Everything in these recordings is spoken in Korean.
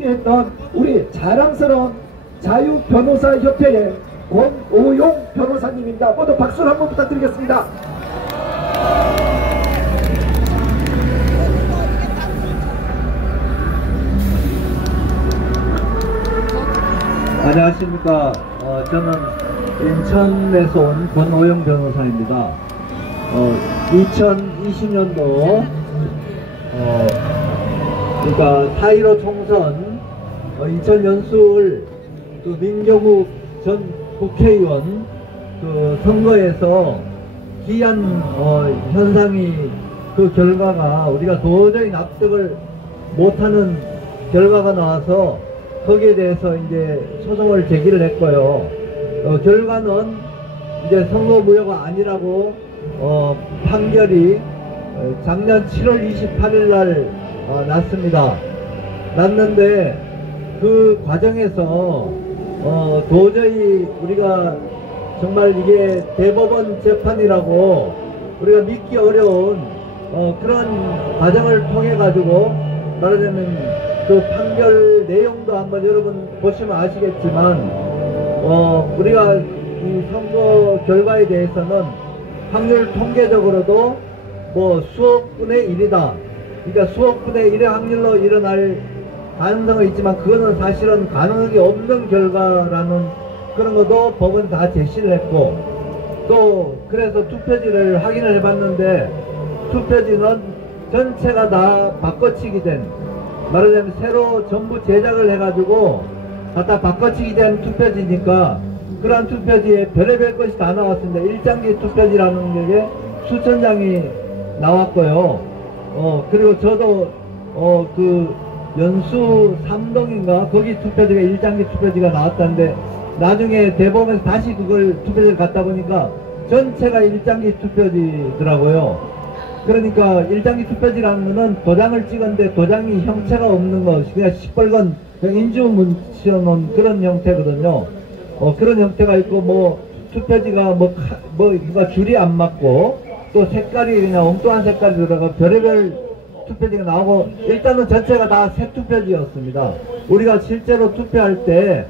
했던 우리 자랑스러운 자유변호사협회의 권오용 변호사님입니다. 모두 박수를 한번 부탁드리겠습니다. 안녕하십니까. 저는 인천에서 온 권오용 변호사입니다. 2020년도 그러니까 4.15 총선 인천 연수을 그 민경욱 전 국회의원 그 선거에서 기한 현상이 그 결과가 우리가 도저히 납득을 못하는 결과가 나와서 거기에 대해서 이제 소송을 제기를 했고요. 결과는 이제 선거 무효가 아니라고 판결이 작년 7월 28일 날 났습니다. 났는데 그 과정에서 도저히 우리가 정말 이게 대법원 재판이라고 우리가 믿기 어려운 그런 과정을 통해 가지고 말하자면 그 판결 내용도 한번 여러분 보시면 아시겠지만 우리가 이 선거 결과에 대해서는 확률 통계적으로도 뭐 수억 분의 1이다. 그러니까 수억 분의 1의 확률로 일어날 가능성은 있지만 그거는 사실은 가능성이 없는 결과라는 그런 것도 법은 다 제시를 했고, 또 그래서 투표지를 확인을 해봤는데 투표지는 전체가 다 바꿔치기 된, 말하자면 새로 전부 제작을 해가지고 갖다 바꿔치기 된 투표지니까 그러한 투표지에 별의별 것이 다 나왔습니다. 일장기 투표지라는 게 수천 장이 나왔고요. 그리고 저도 그 연수 3동인가 거기 투표지가 일장기 투표지가 나왔다는데 나중에 대법원에서 다시 그걸 투표지를 갖다 보니까 전체가 일장기 투표지더라고요. 그러니까 일장기 투표지라는 거는 도장을 찍었는데 도장이 형체가 없는 거, 그냥 시뻘건 인주문 씌워놓은 그런 형태거든요. 그런 형태가 있고, 뭐 투표지가 뭐가 줄이 안 맞고 또 색깔이 그냥 엉뚱한 색깔이 들어가 별의별 투표지가 나오고, 일단은 전체가 다 새 투표지였습니다. 우리가 실제로 투표할 때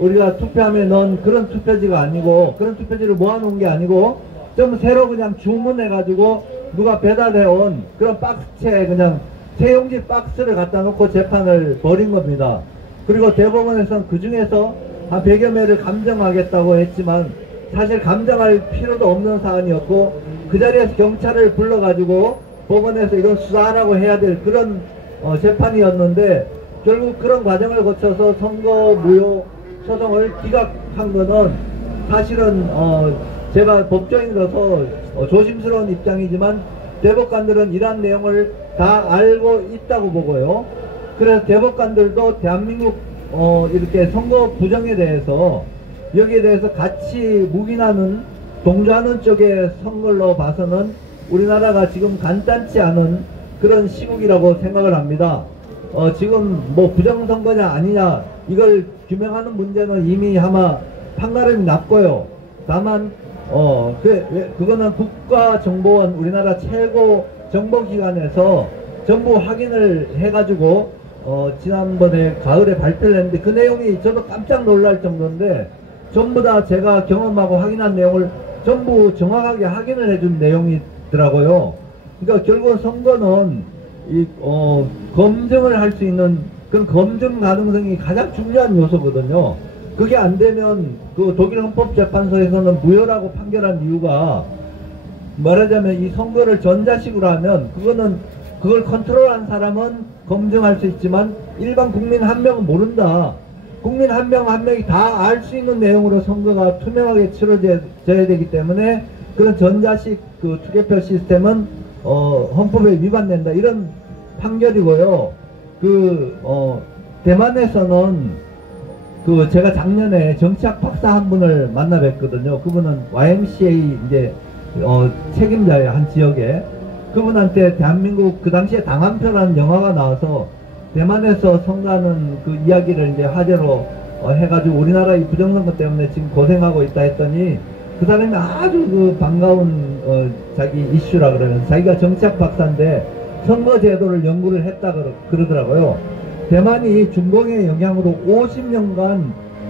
우리가 투표함에 넣은 그런 투표지가 아니고, 그런 투표지를 모아놓은 게 아니고 좀 새로 그냥 주문해가지고 누가 배달해온 그런 박스채 그냥 세용지 박스를 갖다 놓고 재판을 벌인 겁니다. 그리고 대법원에서는 그 중에서 한 100여 매를 감정하겠다고 했지만 사실 감정할 필요도 없는 사안이었고, 그 자리에서 경찰을 불러가지고 법원에서 이건 수사하라고 해야 될 그런 재판이었는데, 결국 그런 과정을 거쳐서 선거 무효 소송을 기각한 거는 사실은 제가 법조인으로서 조심스러운 입장이지만 대법관들은 이러한 내용을 다 알고 있다고 보고요. 그래서 대법관들도 대한민국 이렇게 선거 부정에 대해서 여기에 대해서 같이 묵인하는 동조하는 쪽에 선 걸로 봐서는 우리나라가 지금 간단치 않은 그런 시국이라고 생각을 합니다. 지금 뭐 부정선거냐 아니냐 이걸 규명하는 문제는 이미 아마 판가름이 났고요. 다만 그거는 국가정보원 우리나라 최고 정보기관에서 전부 확인을 해가지고 지난번에 가을에 발표를 했는데 그 내용이 저도 깜짝 놀랄 정도인데 전부 다 제가 경험하고 확인한 내용을 전부 정확하게 확인을 해준 내용이더라고요. 그러니까 결국 선거는 검증을 할 수 있는 그런 검증 가능성이 가장 중요한 요소거든요. 그게 안 되면 그 독일 헌법재판소에서는 무효라고 판결한 이유가, 말하자면 이 선거를 전자식으로 하면 그걸 컨트롤한 사람은 검증할 수 있지만 일반 국민 한 명은 모른다. 국민 한 명 한 명이 다 알 수 있는 내용으로 선거가 투명하게 치러져야 되기 때문에 그런 전자식 그 투개표 시스템은 헌법에 위반된다, 이런 판결이고요. 대만에서는 제가 작년에 정치학 박사 한 분을 만나 뵀거든요. 그분은 YMCA 이제 책임자예요, 한 지역에. 그분한테 대한민국 그 당시에 당한표라는 영화가 나와서 대만에서 선거하는 그 이야기를 이제 화제로 해가지고 우리나라 이 부정선거 때문에 지금 고생하고 있다 했더니 그 사람이 아주 그 반가운 자기 이슈라 그러면서 자기가 정치학 박사인데 선거제도를 연구를 했다 그러더라고요. 대만이 중공의 영향으로 50년간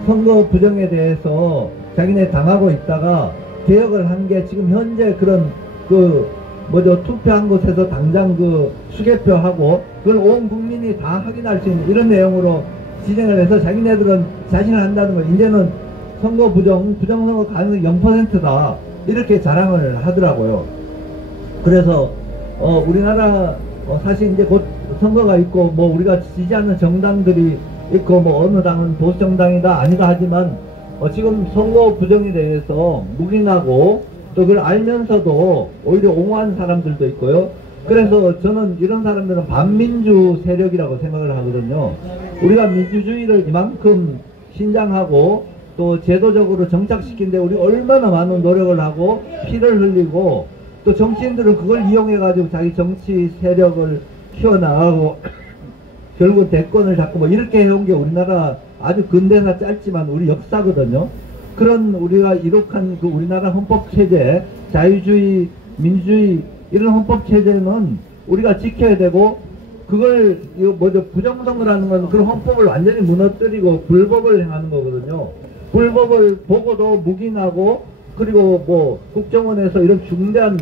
선거 부정에 대해서 자기네 당하고 있다가 개혁을 한 게 지금 현재 그런 투표한 곳에서 당장 수개표하고 그걸 온 국민이 다 확인할 수 있는 이런 내용으로 진행을 해서 자기네들은 자신을 한다는 거, 이제는 선거 부정선거 가능성이 0%다 이렇게 자랑을 하더라고요. 그래서 우리나라 사실 이제 곧 선거가 있고 우리가 지지하는 정당들이 있고 어느 당은 보수정당이다 아니다 하지만 지금 선거 부정에 대해서 묵인하고 또 그걸 알면서도 오히려 옹호한 사람들도 있고요. 그래서 저는 이런 사람들은 반민주 세력이라고 생각을 하거든요. 우리가 민주주의를 이만큼 신장하고 또 제도적으로 정착시키는데 우리 얼마나 많은 노력을 하고 피를 흘리고 또 정치인들은 그걸 이용해 가지고 자기 정치 세력을 키워나가고 결국 대권을 잡고 이렇게 해온 게 우리나라 아주 근대사 짧지만 우리 역사거든요. 그런 우리가 이룩한 우리나라 헌법체제, 자유주의, 민주주의 이런 헌법체제는 우리가 지켜야 되고 그걸 부정선거라는 건 그런 헌법을 완전히 무너뜨리고 불법을 행하는 거거든요. 불법을 보고도 묵인하고 그리고 국정원에서 이런 중대한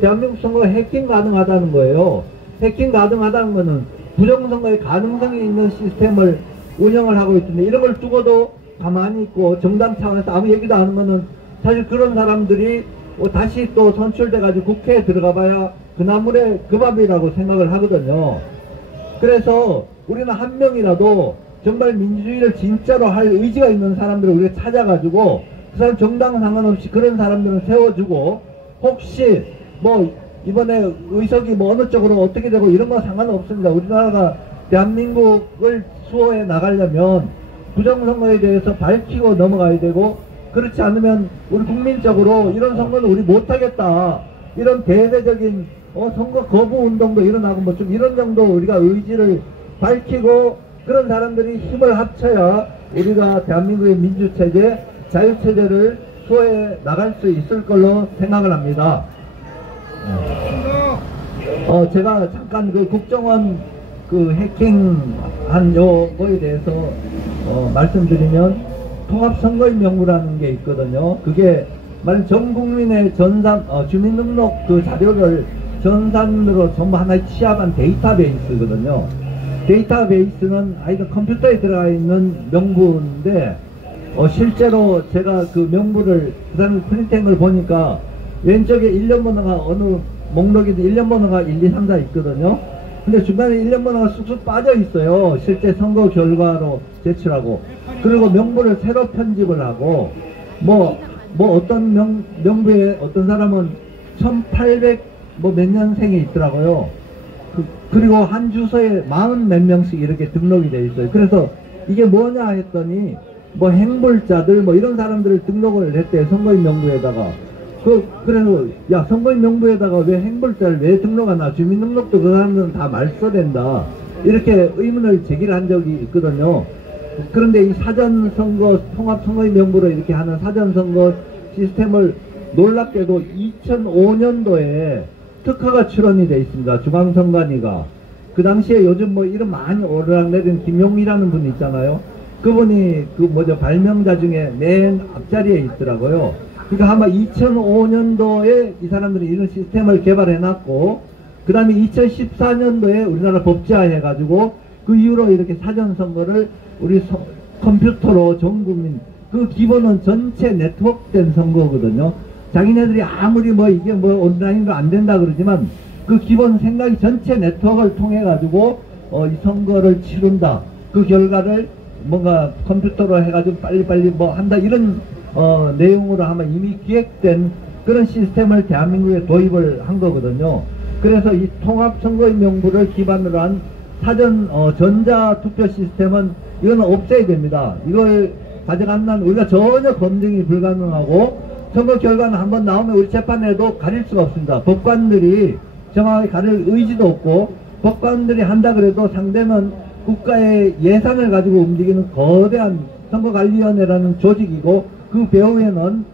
대한민국 선거가 해킹 가능하다는 거예요. 해킹 가능하다는 거는 부정선거의 가능성이 있는 시스템을 운영을 하고 있는데 이런 걸 두고도 가만히 있고 정당 차원에서 아무 얘기도 안 하는 거는 사실 그런 사람들이 다시 또 선출돼 가지고 국회에 들어가 봐야 그 나물의 그 밥이라고 생각을 하거든요. 그래서 우리는 한 명이라도 정말 민주주의를 진짜로 할 의지가 있는 사람들을 우리가 찾아가지고 그 사람 정당 상관없이 그런 사람들을 세워주고 혹시 이번에 의석이 어느 쪽으로 어떻게 되고 이런 거 상관없습니다. 우리나라가 대한민국을 수호해 나가려면 부정선거에 대해서 밝히고 넘어가야 되고 그렇지 않으면 우리 국민적으로 이런 선거는 우리 못하겠다 이런 대대적인 선거 거부 운동도 일어나고 좀 이런 정도 우리가 의지를 밝히고 그런 사람들이 힘을 합쳐야 우리가 대한민국의 민주체제, 자유체제를 수호해 나갈 수 있을 걸로 생각을 합니다. 제가 잠깐 국정원 해킹한 요거에 대해서 말씀드리면 통합선거인 명부라는 게 있거든요. 그게 전 국민의 주민등록 자료를 전산으로 전부 하나의 취합한 데이터베이스거든요. 데이터베이스는 하여튼 컴퓨터에 들어가 있는 명부인데 실제로 제가 그 명부를 그 다음에 프린트한 걸 보니까 왼쪽에 1년 번호가 어느 목록에도 1년 번호가 1, 2, 3, 4 있거든요. 근데 중간에 1년 번호가 쑥쑥 빠져 있어요. 실제 선거 결과로 제출하고. 그리고 명부를 새로 편집을 하고 어떤 명부에 어떤 사람은 1800 몇 년생이 있더라고요. 그리고 한 주소에 40 몇 명씩 이렇게 등록이 돼 있어요. 그래서 이게 뭐냐 했더니 행불자들 이런 사람들을 등록을 했대 선거인 명부에다가. 그래서 선거인 명부에다가 왜 행불자를 왜 등록하나, 주민등록도 그 사람들은 다 말소된다 이렇게 의문을 제기를 한 적이 있거든요. 그런데 이 사전선거 통합선거인 명부로 이렇게 하는 사전선거 시스템을 놀랍게도 2005년도에 특허가 출원이 돼 있습니다. 중앙선관위가. 그 당시에 요즘 이름 많이 오르락내린 김용미라는 분이 있잖아요. 그분이 발명자 중에 맨 앞자리에 있더라고요. 그러니까 아마 2005년도에 이 사람들이 이런 시스템을 개발해놨고 그 다음에 2014년도에 우리나라 법제화해가지고 그 이후로 이렇게 사전선거를 우리 컴퓨터로 전 국민 그 기본은 전체 네트워크된 선거거든요. 자기네들이 아무리 이게 온라인으로 안 된다 그러지만 그 기본 생각이 전체 네트워크를 통해 가지고 이 선거를 치른다. 그 결과를 뭔가 컴퓨터로 해가지고 빨리빨리 한다 이런 내용으로 아마 이미 기획된 그런 시스템을 대한민국에 도입을 한 거거든요. 그래서 이 통합선거인 명부를 기반으로 한 사전 전자투표 시스템은 이거는 없애야 됩니다. 이걸 가져간다면 우리가 전혀 검증이 불가능하고 선거 결과는 한번 나오면 우리 재판에도 가릴 수가 없습니다. 법관들이 정확하게 가릴 의지도 없고 법관들이 한다 그래도 상대는 국가의 예산을 가지고 움직이는 거대한 선거관리위원회라는 조직이고 그 배후에는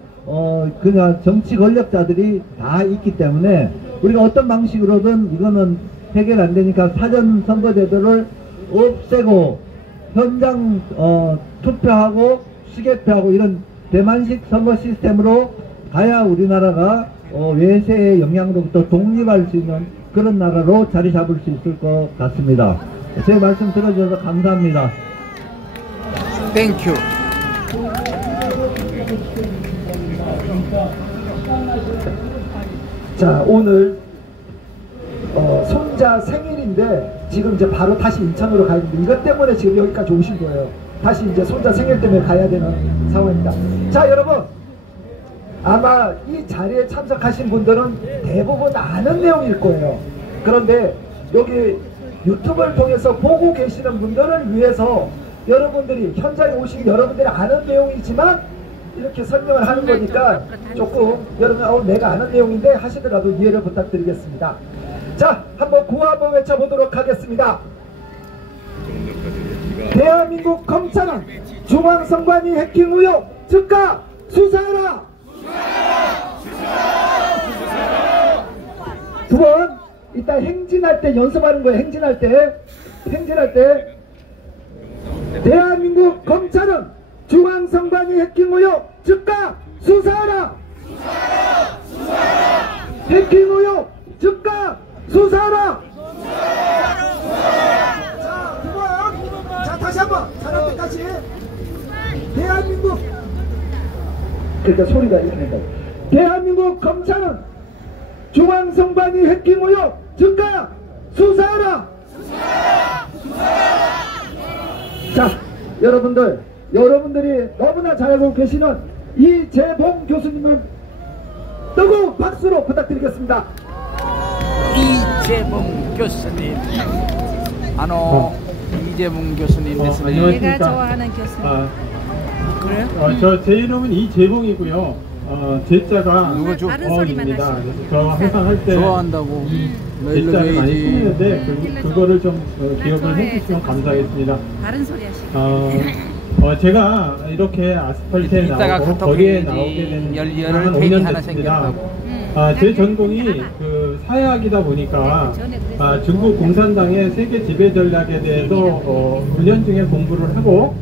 그냥 정치 권력자들이 다 있기 때문에 우리가 어떤 방식으로든 이거는 해결 안 되니까 사전 선거제도를 없애고 현장 투표하고 시계표하고 이런 대만식 선거 시스템으로 가야 우리나라가 외세의 영향으로부터 독립할 수 있는 그런 나라로 자리 잡을 수 있을 것 같습니다. 제 말씀 들어주셔서 감사합니다. 땡큐. 자, 오늘 손자 생일인데 지금 이제 바로 다시 인천으로 가야 되는데 이것 때문에 지금 여기까지 오신 거예요. 다시 이제 손자 생일 때문에 가야 되는 상황입니다. 자, 여러분, 아마 이 자리에 참석하신 분들은 대부분 아는 내용일 거예요. 그런데 여기 유튜브를 통해서 보고 계시는 분들을 위해서 여러분들이 현장에 오신 여러분들이 아는 내용이지만 이렇게 설명을 하는 거니까 조금 여러분 내가 아는 내용인데 하시더라도 이해를 부탁드리겠습니다. 자, 한번 구호 한번 외쳐보도록 하겠습니다. 대한민국 검찰은 중앙선관위 해킹 의혹 즉각 수사하라! 두 번 이따 행진할 때 연습하는 거예요. 행진할 때 대한민국 검찰은 중앙선관위 해킹 의혹 즉각 수사하라! 해킹 의혹 즉각 수사하라! 자, 두 번. 자, 다시 한번. 잘할 때까지. 대한민국. 그러니까 소리가 이렇게 된다. 대한민국 검찰은 중앙선관위 해킹 의혹 즉각 수사하라! 자, 여러분들이 너무나 잘 알고 계시는 이재봉 교수님을 뜨거운 박수로 부탁드리겠습니다. 이재봉 교수님. 이재봉 교수님 됐습니다. 내가 안녕하십니까. 좋아하는 교수님. 그래요? 제 이름은 이재봉이고요. 제자가 누가 좀 다른 소리만 입니다. 하시면 그래서 저 항상 할 때 좋아한다고 제자를 많이 멜로디지. 쓰는데 그거를 좀 기억을 해주시면 감사하겠습니다. 다른 소리 하시고. 제가 이렇게 아스팔트에 이따가 나오고 카톡 거리에 해야지. 나오게 된 열혈 한 팬이 5년 하나 됐습니다. 생겼다고. 제 전공이 그 사회학이다 보니까 중국 공산당의 세계 지배 전략에 대해서 은연중에 공부를 하고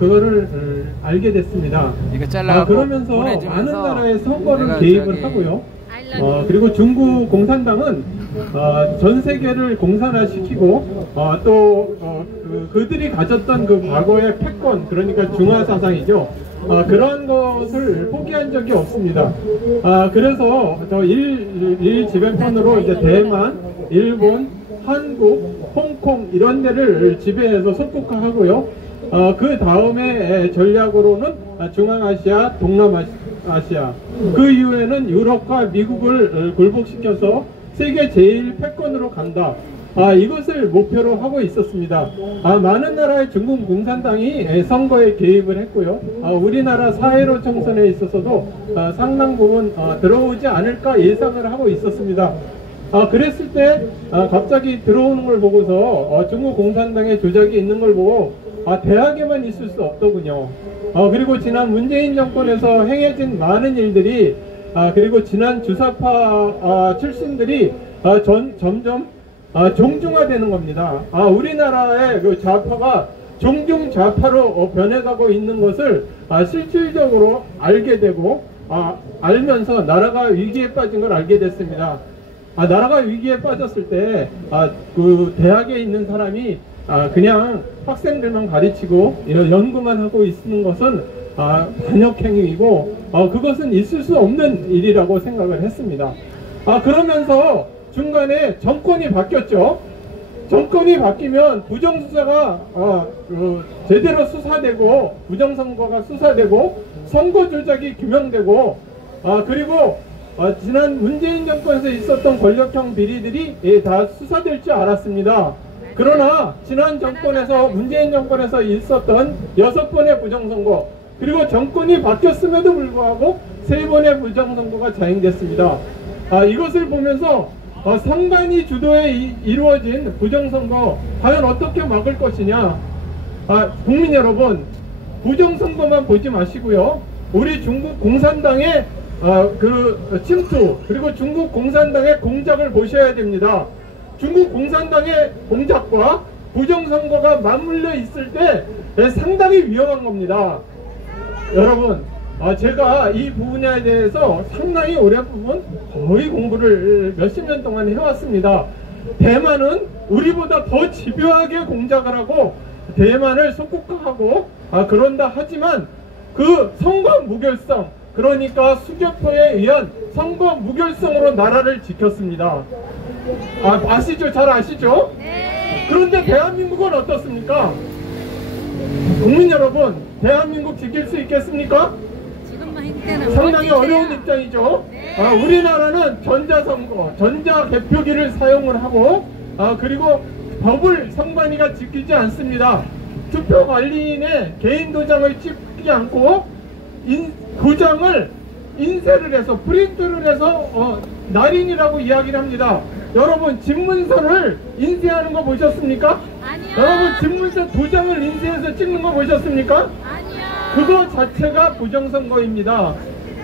그거를 알게 됐습니다. 이거 잘라갖고 그러면서 보내주면서 많은 나라의 선거를 내가 개입을 저기 하고요. 그리고 중국 공산당은 전 세계를 공산화시키고 그들이 가졌던 그 과거의 패권, 그러니까 중화 사상이죠. 그런 것을 포기한 적이 없습니다. 그래서 저 일 지배권으로 이제 대만, 일본, 한국, 홍콩 이런 데를 지배해서 속국화하고요. 그 다음에 전략으로는 중앙아시아, 동남아시아, 그 이후에는 유럽과 미국을 굴복시켜서 세계 제일 패권으로 간다. 이것을 목표로 하고 있었습니다. 많은 나라의 중국 공산당이 선거에 개입을 했고요. 우리나라 4.15 총선에 있어서도 상당 부분 들어오지 않을까 예상을 하고 있었습니다. 그랬을 때 갑자기 들어오는 걸 보고서 중국 공산당의 조작이 있는 걸 보고 대학에만 있을 수 없더군요. 그리고 지난 문재인 정권에서 행해진 많은 일들이 그리고 지난 주사파 출신들이 점점 종중화되는 겁니다. 우리나라의 그 좌파가 종중 좌파로 변해가고 있는 것을 실질적으로 알게 되고 알면서 나라가 위기에 빠진 걸 알게 됐습니다. 나라가 위기에 빠졌을 때 그 대학에 있는 사람이 그냥 학생들만 가르치고 연구만 하고 있는 것은 반역행위이고 그것은 있을 수 없는 일이라고 생각을 했습니다. 그러면서 중간에 정권이 바뀌었죠. 정권이 바뀌면 부정수사가 제대로 수사되고 부정선거가 수사되고 선거 조작이 규명되고 그리고 지난 문재인 정권에서 있었던 권력형 비리들이 다 수사될 줄 알았습니다. 그러나 지난 정권에서 문재인 정권에서 있었던 6번의 부정선거 그리고 정권이 바뀌었음에도 불구하고 3번의 부정선거가 자행됐습니다. 이것을 보면서 선관위 주도에 이루어진 부정선거 과연 어떻게 막을 것이냐. 국민 여러분, 부정선거만 보지 마시고요. 우리 중국 공산당의 그 침투 그리고 중국 공산당의 공작을 보셔야 됩니다. 중국 공산당의 공작과 부정선거가 맞물려 있을 때 상당히 위험한 겁니다. 여러분, 제가 이 분야에 대해서 상당히 오랜 부분 거의 공부를 몇십 년 동안 해왔습니다. 대만은 우리보다 더 집요하게 공작을 하고 대만을 속국화하고 그런다 하지만 그 선거 무결성, 그러니까 수교표에 의한 선거 무결성으로 나라를 지켰습니다. 아시죠? 잘 아시죠? 네. 그런데 대한민국은 어떻습니까? 국민 여러분, 대한민국 지킬 수 있겠습니까? 지금만 힘드는 상당히 어려운 입장이죠. 네. 우리나라는 전자선거, 전자개표기를 사용을 하고 그리고 법을 선관위가 지키지 않습니다. 투표관리인의 개인 도장을 찍지 않고 도장을 인쇄를 해서 프린트를 해서 날인이라고 이야기를 합니다. 여러분, 집문서를 인쇄하는 거 보셨습니까? 아니요. 여러분, 집문서 도장을 인쇄해서 찍는 거 보셨습니까? 아니요. 그거 자체가 부정선거입니다.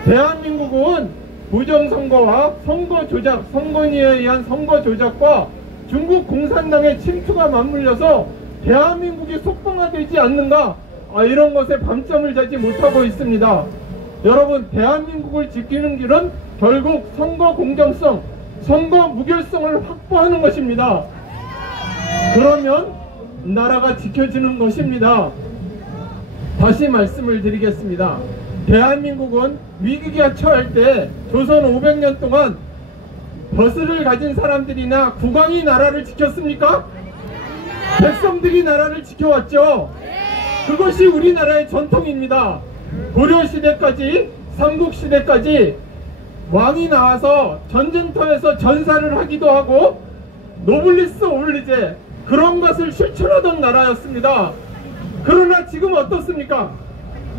대한민국은 부정선거와 선거조작, 선관위에 의한 선거조작과 중국 공산당의 침투가 맞물려서 대한민국이 속방화되지 않는가, 이런 것에 방점을 잡지 못하고 있습니다. 여러분, 대한민국을 지키는 길은 결국 선거 공정성, 선거 무결성을 확보하는 것입니다. 그러면 나라가 지켜지는 것입니다. 다시 말씀을 드리겠습니다. 대한민국은 위기가 처할 때 조선 500년 동안 벼슬을 가진 사람들이나 국왕이 나라를 지켰습니까? 백성들이 나라를 지켜왔죠. 그것이 우리나라의 전통입니다. 고려시대까지, 삼국시대까지 왕이 나와서 전쟁터에서 전사를 하기도 하고 노블리스 오블리제, 그런 것을 실천하던 나라였습니다. 그러나 지금 어떻습니까?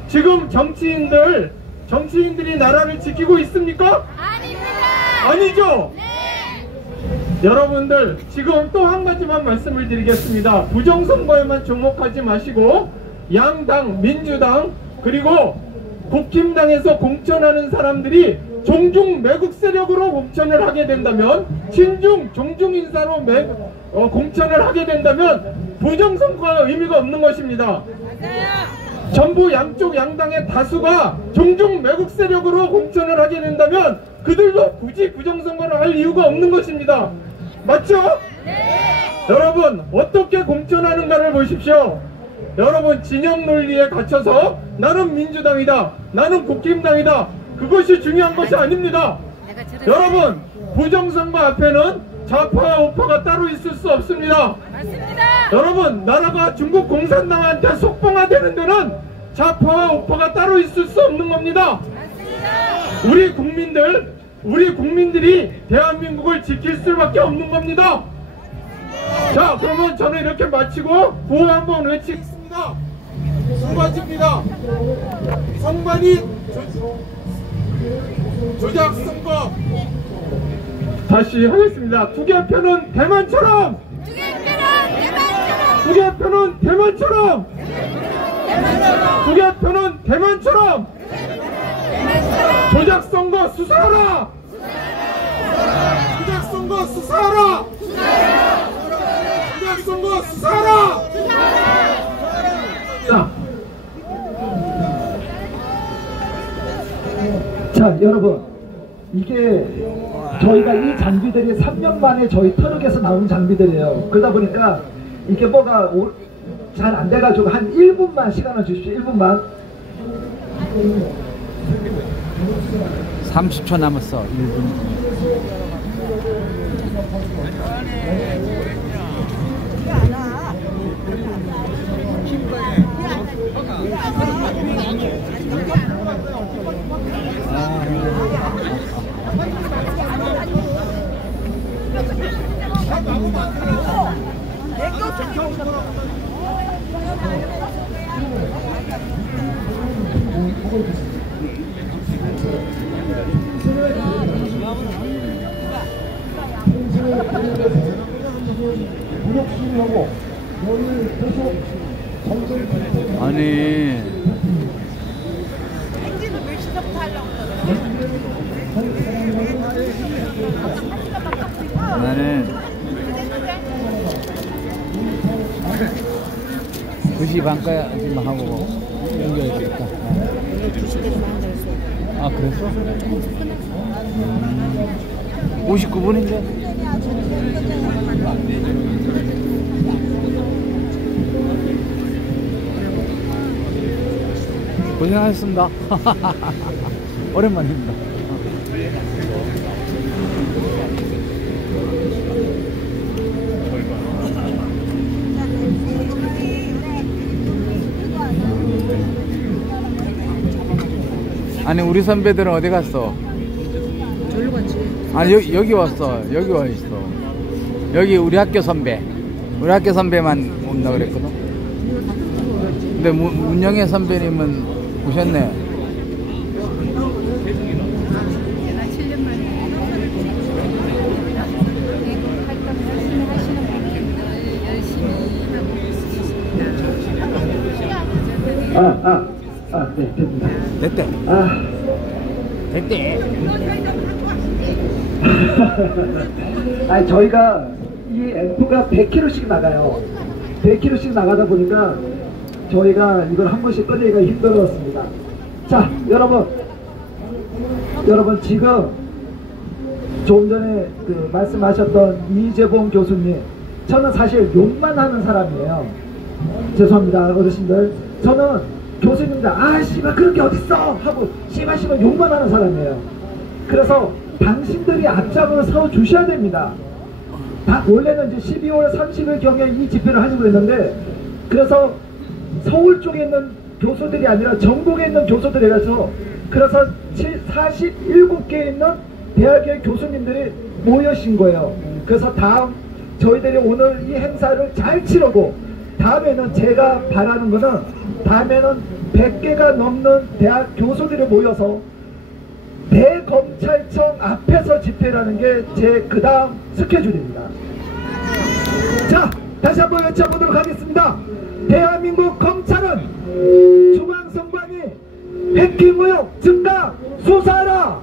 지금 정치인들이 나라를 지키고 있습니까? 아닙니다. 아니죠? 네. 여러분들, 지금 또 한 가지만 말씀을 드리겠습니다. 부정선거에만 주목하지 마시고 양당, 민주당, 그리고 국힘당에서 공천하는 사람들이 종중 매국 세력으로 공천을 하게 된다면, 친중, 종중 인사로 공천을 하게 된다면 부정선거가 의미가 없는 것입니다. 전부 양쪽 양당의 다수가 종중 매국 세력으로 공천을 하게 된다면 그들도 굳이 부정선거를 할 이유가 없는 것입니다. 맞죠? 네. 여러분, 어떻게 공천하는가를 보십시오. 여러분, 진영 논리에 갇혀서 나는 민주당이다, 나는 국힘당이다, 그것이 중요한 것이 아닙니다. 내가 저를 여러분, 부정선거 앞에는 좌파와 우파가 따로 있을 수 없습니다. 맞습니다. 여러분, 나라가 중국 공산당한테 속봉화되는 데는 좌파와 우파가 따로 있을 수 없는 겁니다. 맞습니다. 우리 국민들이 대한민국을 지킬 수밖에 없는 겁니다. 자, 그러면 저는 이렇게 마치고 구호 한번 외치겠습니다. 두 가지입니다. 선관위 조작 선거. 다시 하겠습니다. 투개표는 대만처럼! 투개표는 대만처럼! 투개표는 대만처럼! 조작선거 수사하라! 조작선거 수사하라! 조작선거 수사하라! 자, 여러분, 이게 저희가 이 장비들이 3년 만에 저희 터널에서 나온 장비들이에요. 그러다 보니까 이게 뭐가 잘 안 돼가지고 한 1분만 시간을 주십시오. 1분만. 30초 남았어. 1분. 아니, 나는 2시 반까지만 하고 연결되니까. 아, 그랬어? 59분인데? 고생하셨습니다. 오랜만입니다. 아니, 우리 선배들은 어디 갔어? 저기로 갔지. 아니, 여기 왔어. 여기 와 있어. 여기 우리 학교 선배. 우리 학교 선배만 온다 그랬거든. 근데 문영애 선배님은 오셨네. 내가 7년 만에 활동 열심히 하시는 분들 열심히 하고 있습니다. 네, 됩니다. 됐대. 됐대. 아니, 저희가 이 앰프가 100kg씩 나가요. 100kg씩 나가다 보니까 저희가 이걸 한 번씩 꺼내기가 힘들었습니다. 자, 여러분 지금 조금 전에 그 말씀하셨던 이재봉 교수님, 저는 사실 욕만 하는 사람이에요. 죄송합니다, 어르신들. 저는 교수님들 씨발 그런 게 어딨어 하고 씨발 욕만 하는 사람이에요. 그래서 당신들이 앞장을 서 주셔야 됩니다. 원래는 이제 12월 30일 경에 이 집회를 하려고 했는데, 그래서 서울 쪽에 있는 교수들이 아니라 전국에 있는 교수들이라서, 그래서 47개에 있는 대학의 교수님들이 모여신 거예요. 그래서 저희들이 오늘 이 행사를 잘 치르고, 다음에는 제가 바라는 거는, 다음에는 100개가 넘는 대학 교수들이 모여서 대검찰청 앞에서 집회라는 게 제 그 다음 스케줄입니다. 자, 다시 한번 외쳐보도록 하겠습니다. 대한민국 검찰은 중앙선관위 해킹 의혹 즉각 수사하라!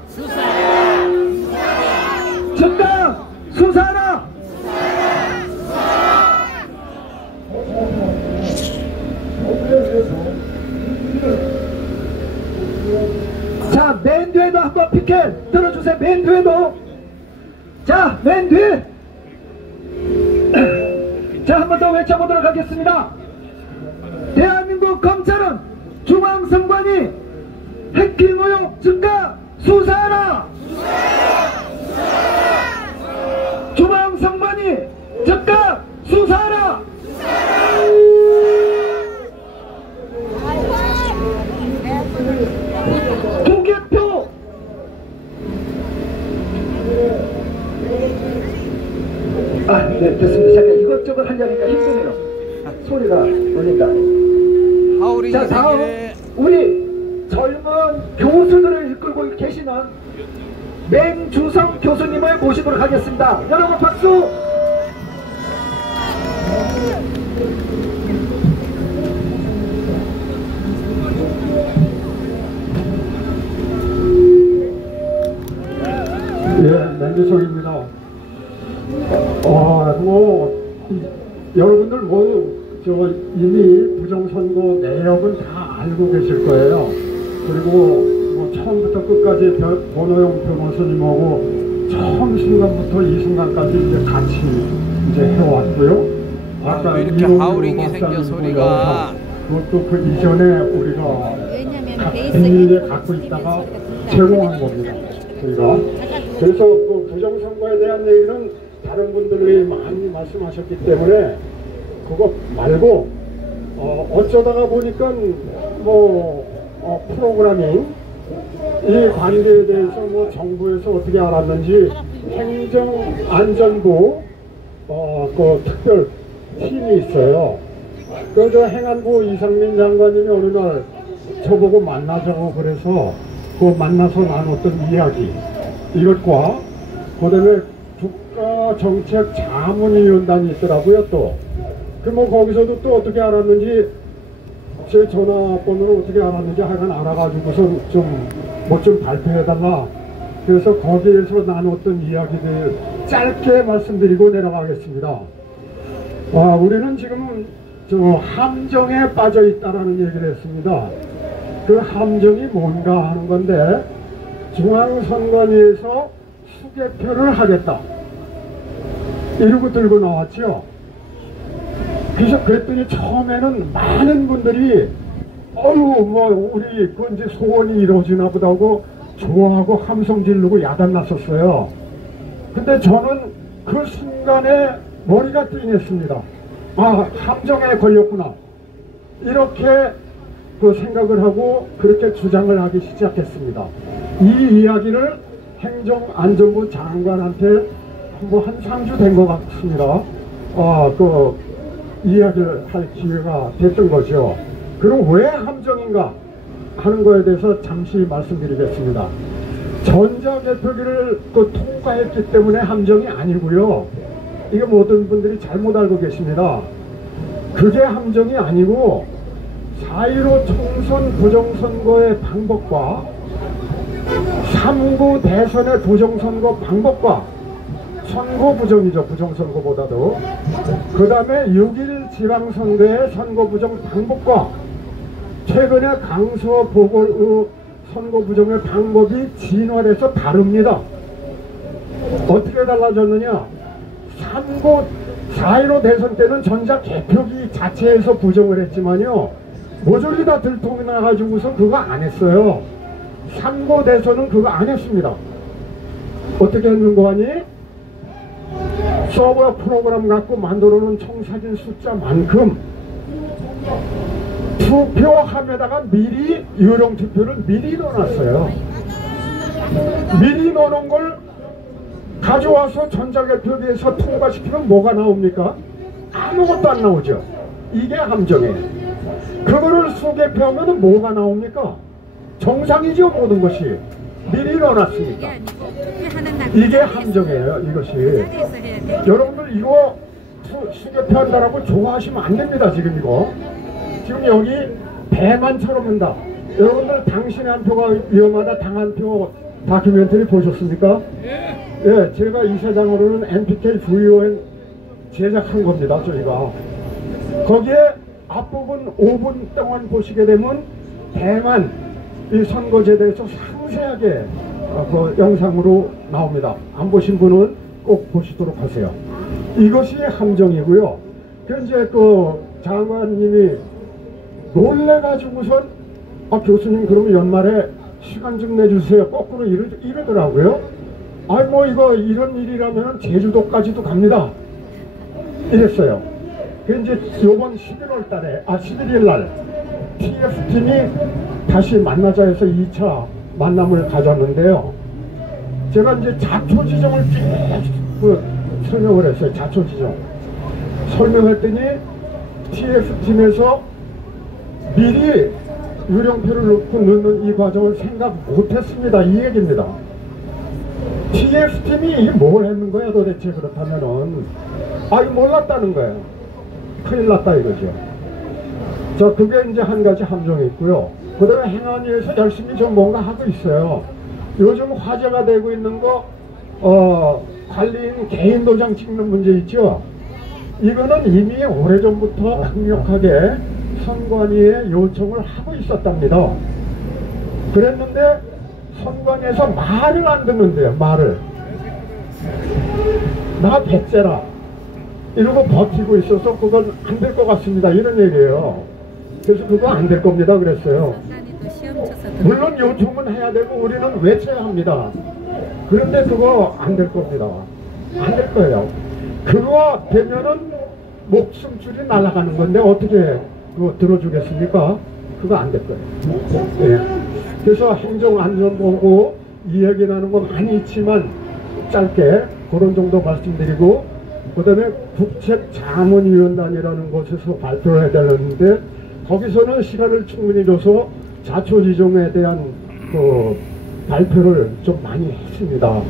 즉각 수사하라! 자, 맨 뒤에도 한번 피켓 들어주세요. 맨 뒤에도. 자, 맨 뒤. 자, 한 번 더 외쳐보도록 하겠습니다. 대한민국 검찰은 중앙선관위 해킹 의혹 즉각 수사하라! 중앙선관위 즉각 수사하라! 투개표! 네, 됐습니다. 제가 이것저것 하려니까 힘드네요. 소리가 울린다. 하울이 자, 다음 우리 젊은 교수들을 이끌고 계시는 맹주성 교수님을 모시도록 하겠습니다. 여러분 박수! 예, 맹주성입니다. 여러분들 이미 부정선거 내역은 다 알고 계실 거예요. 그리고 처음부터 끝까지 권오영 변호사님하고 처음 순간부터 이 순간까지 이제 같이 해왔고요. 아까 왜 이렇게 이동규 하우링이 생겨, 박사님 소리가. 그것도 그 이전에 우리가 왜냐면 비밀에 갖고 있다가 제공한 겁니다. 우리가. 그래서 그 부정선거에 대한 얘기는 다른 분들이 많이 말씀하셨기 때문에 그거 말고 어쩌다가 보니까 프로그래밍 이 관계에 대해서 정부에서 어떻게 알았는지 행정안전부 그 특별 팀이 있어요. 그저 행안부 이상민 장관님이 어느 날 저보고 만나자고 그래서 그 만나서 나눴던 이야기 이것과 그다음에 국가정책자문위원단이 있더라고요. 또 거기서도 또 어떻게 알았는지 제 전화번호를 어떻게 알았는지 하여간 알아가지고서 좀 발표해달라. 그래서 거기에서 나눴던 이야기들 짧게 말씀드리고 내려가겠습니다. 우리는 지금 저 함정에 빠져 있다라는 얘기를 했습니다. 그 함정이 뭔가 하는 건데 중앙선관위에서 수개표를 하겠다 이러고 들고 나왔죠. 그래서 그랬더니 처음에는 많은 분들이 어휴 뭐 우리 그 이제 소원이 이루어지나 보다 하고 좋아하고 함성 지르고 야단 났었어요. 근데 저는 그 순간에 머리가 띵했습니다. 아, 함정에 걸렸구나 이렇게 그 생각을 하고 그렇게 주장을 하기 시작했습니다. 이 이야기를 행정안전부 장관한테 뭐 한 3주 된 것 같습니다. 그 이야기를 할 기회가 됐던 거죠. 그럼 왜 함정인가 하는 거에 대해서 잠시 말씀드리겠습니다. 전자개표기를 통과했기 때문에 함정이 아니고요. 이게 모든 분들이 잘못 알고 계십니다. 그게 함정이 아니고 4.15 총선 부정선거의 방법과 3구 대선의 부정선거 방법과 선거 부정이죠. 부정선거보다도. 그 다음에 6.1 지방선거의 선거 부정 방법과 최근에 강서 보궐의 선거 부정의 방법이 진화해서 다릅니다. 어떻게 달라졌느냐? 3구 4.15 대선 때는 전자개표기 자체에서 부정을 했지만요. 모조리 다 들통나가지고서 그거 안 했어요. 3구 대선은 그거 안 했습니다. 어떻게 했는 거 아니? 서버 프로그램 갖고 만들어 놓은 청사진 숫자만큼 투표함에다가 미리 유령 투표를 미리 넣어놨어요. 미리 넣어놓은 걸 가져와서 전자개표기에서 통과시키면 뭐가 나옵니까? 아무것도 안 나오죠. 이게 함정이에요. 그거를 수개표하면 뭐가 나옵니까? 정상이죠. 모든 것이 미리 넣어놨으니까. 이게 함정이에요. 이것이. 여러분들 이거 수개표한다라고 좋아하시면 안 됩니다. 지금 이거 지금 여기 배만처럼 한다. 여러분들 당신의 한 표가 위험하다 당 한 표 다큐멘터리 보셨습니까? 예, 제가 이사장으로는 NPK VON 제작한 겁니다. 저희가 거기에 앞부분 5분 동안 보시게 되면 대만 이 선거제에 대해서 상세하게 그 영상으로 나옵니다. 안 보신 분은 꼭 보시도록 하세요. 이것이 함정이고요. 그 이제 그 장관님이 놀래가지고선 교수님 그러면 연말에 시간 좀 내주세요. 거꾸로 이러더라고요. 아이 뭐 이거 이런 일이라면 제주도까지도 갑니다. 이랬어요. 그 이제 요번 11월 달에 11일 날 TF팀이 다시 만나자 해서 2차 만남을 가졌는데요. 제가 이제 자초지정을 쭉 설명을 했어요. 자초지정 설명했더니 TF팀에서 미리 유령표를 넣고 넣는 이 과정을 생각 못했습니다. 이 얘기입니다. TF팀이 뭘 했는 거야 도대체. 그렇다면은 이거 몰랐다는 거예요. 큰일 났다 이거죠. 자, 그게 이제 한 가지 함정이 있고요. 그 다음에 행안위에서 열심히 좀 뭔가 하고 있어요. 요즘 화제가 되고 있는 거 관리인 개인 도장 찍는 문제 있죠. 이거는 이미 오래전부터 강력하게 선관위에 요청을 하고 있었답니다. 그랬는데 선관위에서 말을 안 듣는데요. 말을 나 배째라 이러고 버티고 있어서 그건 안 될 것 같습니다. 이런 얘기예요. 그래서 그거 안 될 겁니다. 그랬어요. 물론 요청은 해야 되고 우리는 외쳐야 합니다. 그런데 그거 안 될 겁니다. 안 될 거예요. 그거 되면은 목숨줄이 날아가는 건데 어떻게 그거 들어주겠습니까? 그거 안 될 거예요. 예. 그래서 행정안전보고 이야기 나누는 건 많이 있지만 짧게 그런 정도 말씀드리고, 그 다음에 국책자문위원단이라는 곳에서 발표를 해야 되는데 거기서는 시간을 충분히 줘서 자초지종에 대한 그 발표를 좀 많이 했습니다.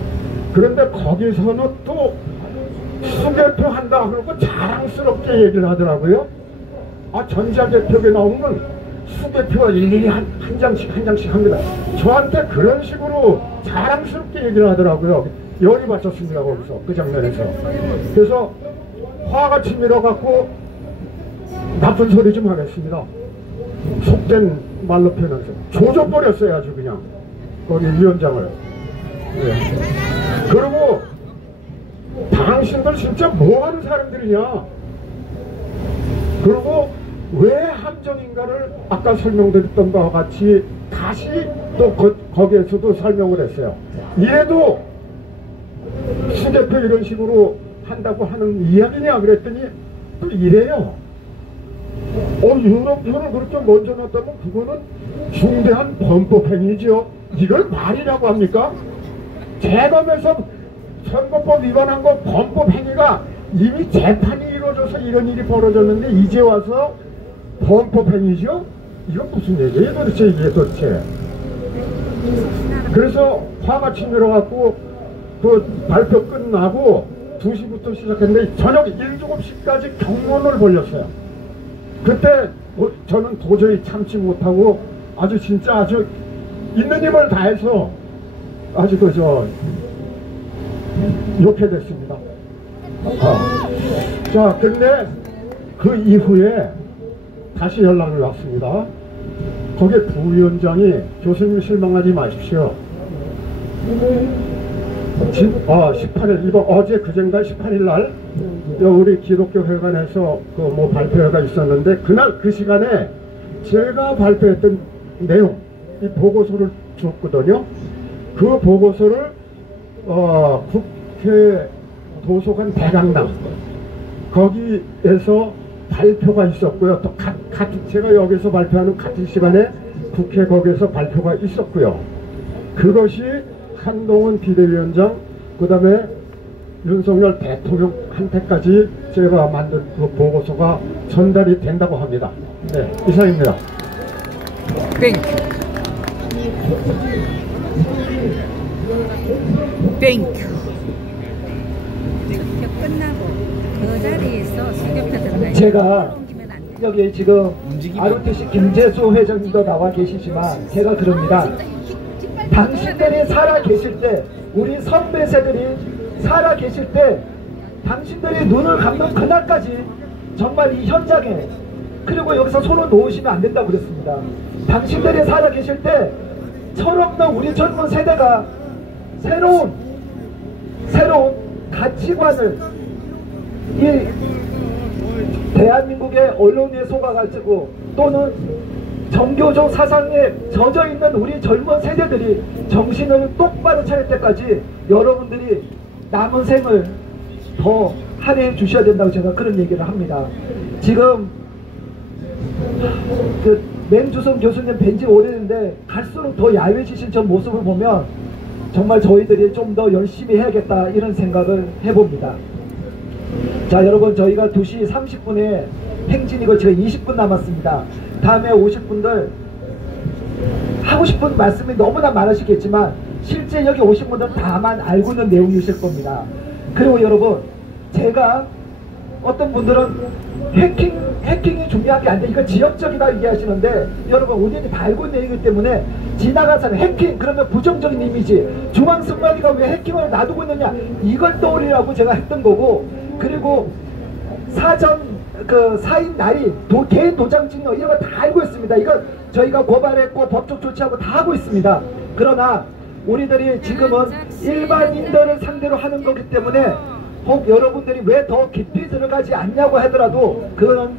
그런데 거기서는 또 수개표 한다 그러고 자랑스럽게 얘기를 하더라고요. 전자개표에 나오면 수개표가 일일이 한 장씩 합니다. 저한테 그런 식으로 자랑스럽게 얘기를 하더라고요. 열이 받쳤습니다. 거기서 그 장면에서. 그래서 화가 치밀어 갖고 나쁜 소리 좀 하겠습니다. 속된 말로 표현해서 조져버렸어요. 아주 그냥 거기 위원장을. 예. 그리고 당신들 진짜 뭐하는 사람들이냐. 그리고 왜 함정인가를 아까 설명드렸던 바와 같이 다시 또 거기에서도 설명을 했어요. 이래도 수대표 이런 식으로 한다고 하는 이야기냐 그랬더니 또 이래요. 유럽표를 그렇게 먼저 놨다면 그거는 중대한 범법행위죠. 이걸 말이라고 합니까? 재검에서 선거법 위반한 거 범법행위가 이미 재판이 이루어져서 이런 일이 벌어졌는데 이제 와서 범법행위죠? 이건 무슨 얘기예요 도대체 이게 도대체. 그래서 화가 치밀어갖고 그 발표 끝나고 2시부터 시작했는데 저녁 7시까지 경론을 벌렸어요. 그때 저는 도저히 참지 못하고 아주 진짜 아주 있는 힘을 다해서 아주 욕해 됐습니다. 자, 근데 그 이후에 다시 연락을 왔습니다. 거기에 부위원장이 교수님 실망하지 마십시오. 18일 이번 어제 그젠가 18일 날 우리 기독교 회관에서 그 뭐 발표회가 있었는데 그날 그 시간에 제가 발표했던 내용 이 보고서를 줬거든요. 그 보고서를 국회 도서관 대강당 거기에서 발표가 있었고요. 또 같은 제가 여기서 발표하는 같은 시간에 국회 거기에서 발표가 있었고요. 그것이 한동훈 비대위원장 그 다음에 윤석열 대통령한테까지 제가 만든 그 보고서가 전달이 된다고 합니다. 네, 이상입니다. 땡큐. 땡큐. 투표 끝나고 그 자리에서 수교표 들어가야 제가 옮기면 안 돼요. 여기 지금 ROTC 김재수 회장님도 나와 계시지만 제가 그럽니다. 당신들이 살아 계실 때 우리 선배 세들이 살아 계실 때 당신들이 눈을 감는 그날까지 정말 이 현장에 그리고 여기서 손을 놓으시면 안 된다고 그랬습니다. 당신들이 살아 계실 때 철없는 우리 젊은 세대가 새로운 가치관을 이 대한민국의 언론에 속아가지고 또는 정교적 사상에 젖어있는 우리 젊은 세대들이 정신을 똑바로 차릴 때까지 여러분들이 남은 생을 더 할애해 주셔야 된다고 제가 그런 얘기를 합니다. 지금 그 맹주성 교수님 뵌지 오래됐는데 갈수록 더 야외지신 저 모습을 보면 정말 저희들이 좀 더 열심히 해야겠다 이런 생각을 해봅니다. 자, 여러분 저희가 2시 30분에 행진이고 지금 20분 남았습니다. 다음에 오실 분들 하고 싶은 말씀이 너무나 많으시겠지만 실제 여기 오신 분들은 다만 알고 있는 내용이실 겁니다. 그리고 여러분 제가 어떤 분들은 해킹이 중요한 게 아닌데 이거 지역적이다 얘기하시는데 여러분 우리는 다 알고 있는 얘기이기 때문에 지나가서는 해킹 그러면 부정적인 이미지 중앙선관위가 왜 해킹을 놔두고 있느냐 이걸 떠올리라고 제가 했던 거고 그리고 사전 그 사인 날인 개인 도장 찍는 이런 거 다 알고 있습니다. 이거 저희가 고발했고 법적 조치하고 다 하고 있습니다. 그러나 우리들이 지금은 일반인들을 상대로 하는 거기 때문에 혹 여러분들이 왜 더 깊이 들어가지 않냐고 하더라도 그거는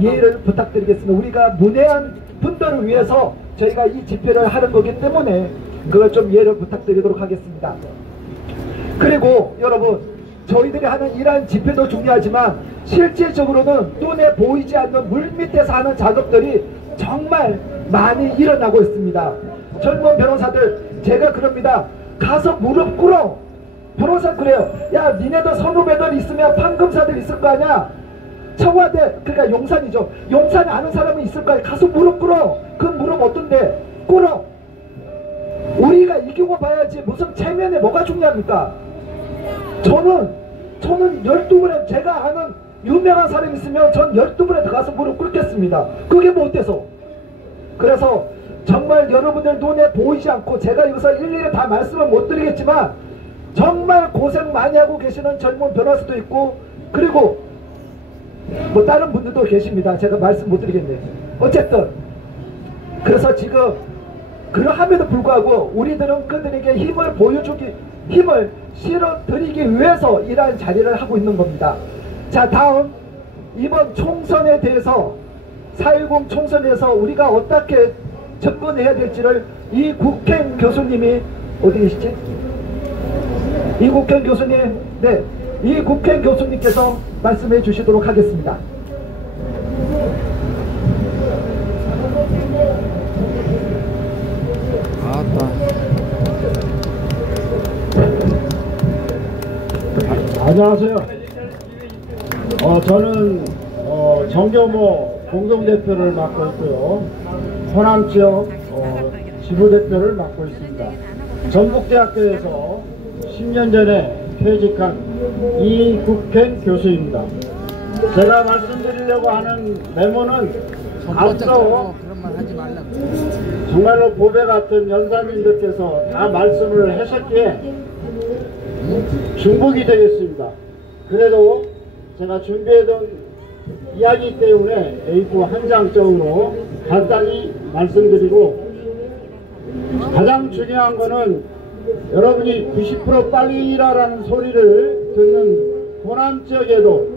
이해를 부탁드리겠습니다. 우리가 문외한 분들을 위해서 저희가 이 집회를 하는 거기 때문에 그걸 좀 이해를 부탁드리도록 하겠습니다. 그리고 여러분 저희들이 하는 이러한 집회도 중요하지만 실제적으로는 눈에 보이지 않는 물밑에서 하는 작업들이 정말 많이 일어나고 있습니다. 젊은 변호사들 제가 그럽니다. 가서 무릎 꿇어. 변호사 그래요. 야 니네도 선후배들 있으면 판검사들 있을 거 아니야. 청와대 그러니까 용산이죠. 용산에 아는 사람은 있을 거야. 가서 무릎 꿇어. 그 무릎 어떤데 꿇어. 우리가 이기고 봐야지 무슨 체면에 뭐가 중요합니까. 저는 12분에 제가 아는 유명한 사람이 있으면 전 12분에 가서 무릎 꿇겠습니다. 그게 뭐 어때서. 그래서 정말 여러분들 눈에 보이지 않고 제가 여기서 일일이 다 말씀을 못 드리겠지만 정말 고생 많이 하고 계시는 젊은 변호사도 있고 그리고 뭐 다른 분들도 계십니다. 제가 말씀 못 드리겠네요. 어쨌든 그래서 지금 그러함에도 불구하고 우리들은 그들에게 힘을 실어드리기 위해서 이러한 자리를 하고 있는 겁니다. 자, 다음 이번 총선에 대해서 4.10 총선에서 우리가 어떻게 접근해야 될지를 이국행 교수님이 어디 계시지? 이국행 교수님, 네, 이국행 교수님께서 말씀해 주시도록 하겠습니다. 안녕하세요. 저는 정교모 공동대표를 맡고 있고요. 호남 지역 지부대표를 맡고 있습니다. 전북대학교에서 10년 전에 퇴직한 이국행 교수입니다. 제가 말씀드리려고 하는 메모는 앞서 그런 말 하지 말라고. 정말로 보배 같은 연사님들께서 다 말씀을 하셨기에 중복이 되겠습니다. 그래도 제가 준비해둔 이야기 때문에 A4 한 장적으로 간단히 말씀드리고, 가장 중요한 거는 여러분이 90% 빨리 일하라는 소리를 듣는 호남 지역에도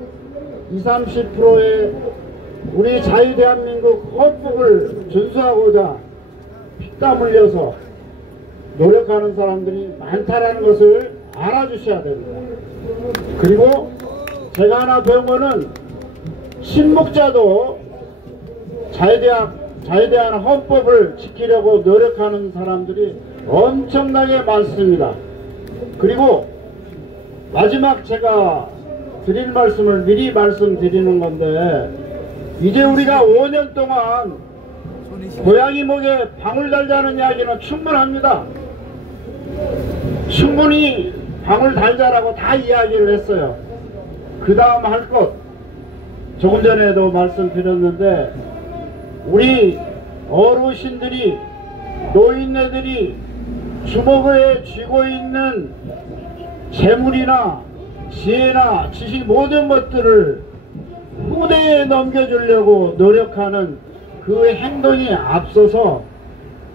20~30%의 우리 자유대한민국 헌법을 준수하고자 피땀 흘려서 노력하는 사람들이 많다라는 것을 알아주셔야 됩니다. 그리고 제가 하나 배운 거는 신목자도 자유대한 헌법을 지키려고 노력하는 사람들이 엄청나게 많습니다. 그리고 마지막 제가 드릴 말씀을 미리 말씀드리는 건데, 이제 우리가 5년 동안 고양이 목에 방울 달자는 이야기는 충분합니다. 충분히 방울 달자라고 다 이야기를 했어요. 그 다음 할 것, 조금 전에도 말씀드렸는데, 우리 어르신들이, 노인네들이 주먹에 쥐고 있는 재물이나 지혜나 지식 모든 것들을 후대에 넘겨주려고 노력하는 그 행동이 앞서서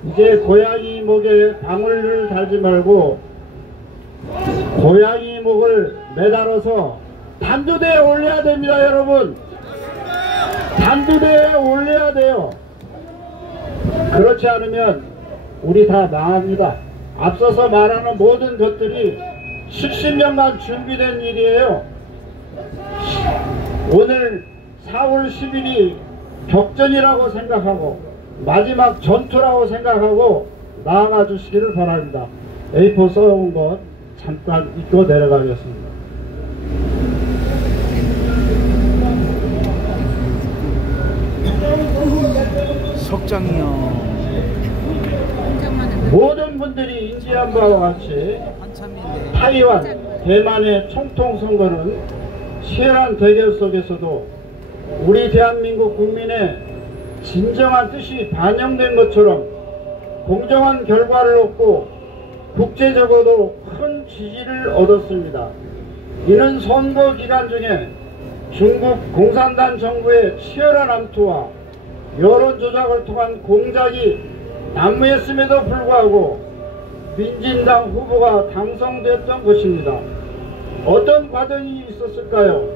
이제 고양이 목에 방울을 달지 말고 고양이 목을 매달아서 단두대에 올려야 됩니다. 여러분, 단두대에 올려야 돼요. 그렇지 않으면 우리 다 망합니다. 앞서서 말하는 모든 것들이 70년간 준비된 일이에요. 오늘 4월 10일이 격전이라고 생각하고 마지막 전투라고 생각하고 나아가 주시기를 바랍니다. A4 써온 것 잠깐 읽고 내려가겠습니다. 석장이요. 모든 분들이 인지한 바와 같이 타이완, 대만의 총통선거는 치열한 대결 속에서도 우리 대한민국 국민의 진정한 뜻이 반영된 것처럼 공정한 결과를 얻고 국제적으로도 큰 지지를 얻었습니다. 이는 선거 기간 중에 중국 공산당 정부의 치열한 암투와 여론 조작을 통한 공작이 난무했음에도 불구하고 민진당 후보가 당선됐던 것입니다. 어떤 과정이 있었을까요?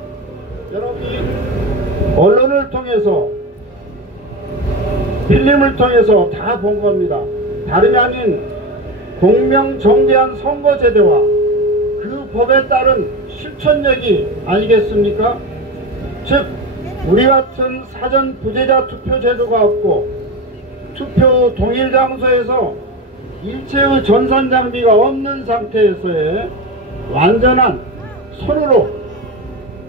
여러분이 언론을 통해서, 필름을 통해서 다 본 겁니다. 다름이 아닌 공명정대한 선거제도와 그 법에 따른 실천력이 아니겠습니까? 즉 우리 같은 사전 부재자 투표 제도가 없고 투표 동일 장소에서 일체의 전산 장비가 없는 상태에서의 완전한 손으로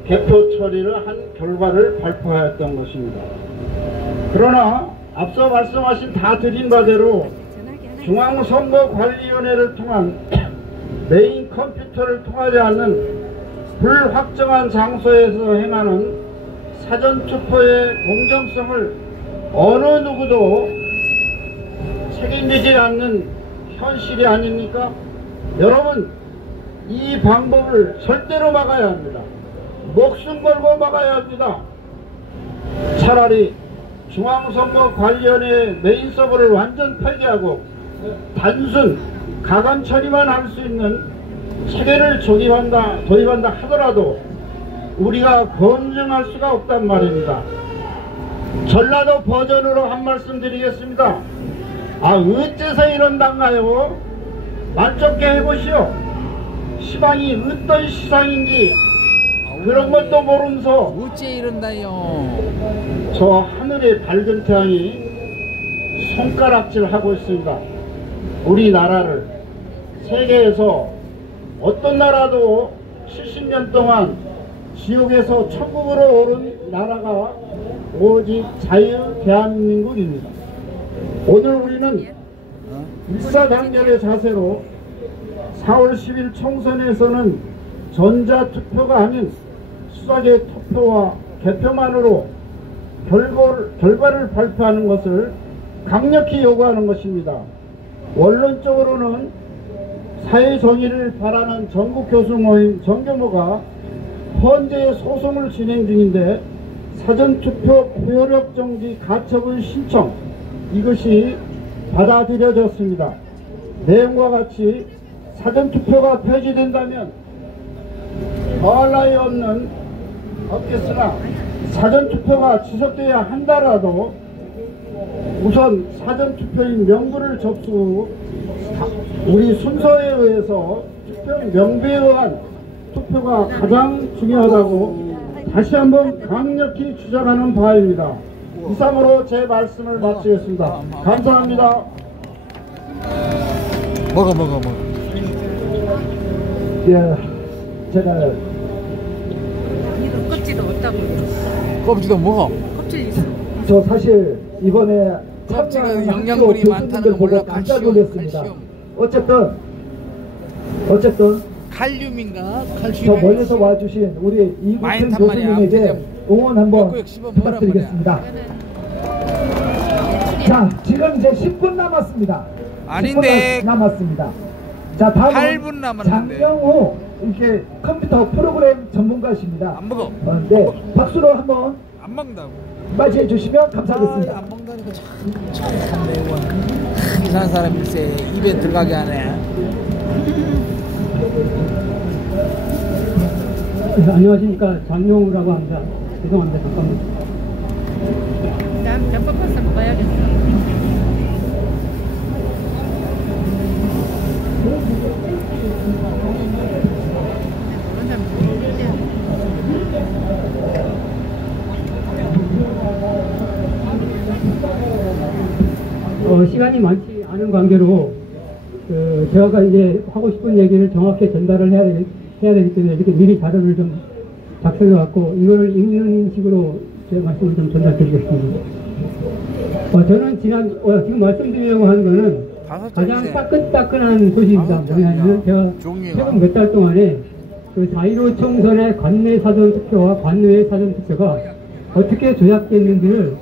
개표 처리를 한 결과를 발표하였던 것입니다. 그러나 앞서 말씀하신 다 드린 바대로 중앙선거관리위원회를 통한 메인 컴퓨터를 통하지 않는 불확정한 장소에서 행하는 사전투표의 공정성을 어느 누구도 책임지지 않는 현실이 아닙니까? 여러분, 이 방법을 절대로 막아야 합니다. 목숨 걸고 막아야 합니다. 차라리 중앙선거관리위원회 메인 서버를 완전 폐기하고 단순 가감 처리만 할 수 있는 체계를 도입한다 하더라도 우리가 검증할 수가 없단 말입니다. 전라도 버전으로 한 말씀 드리겠습니다. 어째서 이런단가요? 만족해 해보시오. 시방이 어떤 시상인지 그런 것도 모르면서 어째 이런다요. 저 하늘의 밝은 태양이 손가락질하고 있습니다. 우리나라를 세계에서 어떤 나라도 70년 동안 지옥에서 천국으로 오른 나라가 오직 자유 대한민국입니다. 오늘 우리는 일사단결의 자세로 4월 10일 총선에서는 전자투표가 아닌 수작의 투표와 개표만으로 결과를 발표하는 것을 강력히 요구하는 것입니다. 원론적으로는 사회정의를 바라는 전국교수모임 정교모가 현재 소송을 진행 중인데 사전투표 효력정지 가처분 신청 이것이 받아들여졌습니다. 내용과 같이 사전투표가 폐지된다면 더할 나위 없겠으나 사전투표가 지속되어야 한다라도 우선 사전투표인 명부를 접수 후 우리 순서에 의해서 투표 명부에 의한 투표가 가장 중요하다고 다시 한번 강력히 주장하는 바입니다. 이상으로 제 말씀을 마치겠습니다. 감사합니다. 먹어. 예, 제가 이거 껍질도 없다고. 껍질도 먹어. 껍질 있어. 저 사실 이번에 껍질은 영양분이 많다는 거 몰라. 깜짝 칼슘, 놀랐습니다. 칼슘. 어쨌든 칼륨인가? 저 칼슘. 멀리서 와주신 우리 많이 이국현 탄 말이야. 교수님에게 그냥 응원 한번 꾹꾹 씹어 먹으란 부탁드리겠습니다. 자, 지금 이제 10분 남았습니다. 아닌데. 10분 남았습니다. 자, 다음은 8분 남았는데. 장명호 이렇게 컴퓨터 프로그램 전문가십니다. 안 먹어. 네, 박수로 한번 안 먹는다고. 맞이해 주시면 감사하겠습니다. 안 먹는다니까 참 매워. 이상한 사람일세. 입에 들어가게 하네. 네, 안녕하십니까. 장용우라고 합니다. 죄송합니다. 잠깐만. 난 뼈 먹어야겠어. 시간이 많지 않은 관계로 제가 이제 하고 싶은 얘기를 정확히 전달을 해야 되기 때문에 이렇게 미리 자료를 좀 작성해 갖고 이걸 읽는 식으로 제 말씀을 좀 전달드리겠습니다. 저는 지금 말씀드리려고 하는 거는 가장 따끈따끈한 소식입니다. 뭐냐면 제가 최근 몇 달 동안에 그 4.15 총선의 관내 사전투표와 관외 사전투표가 어떻게 조작됐는지를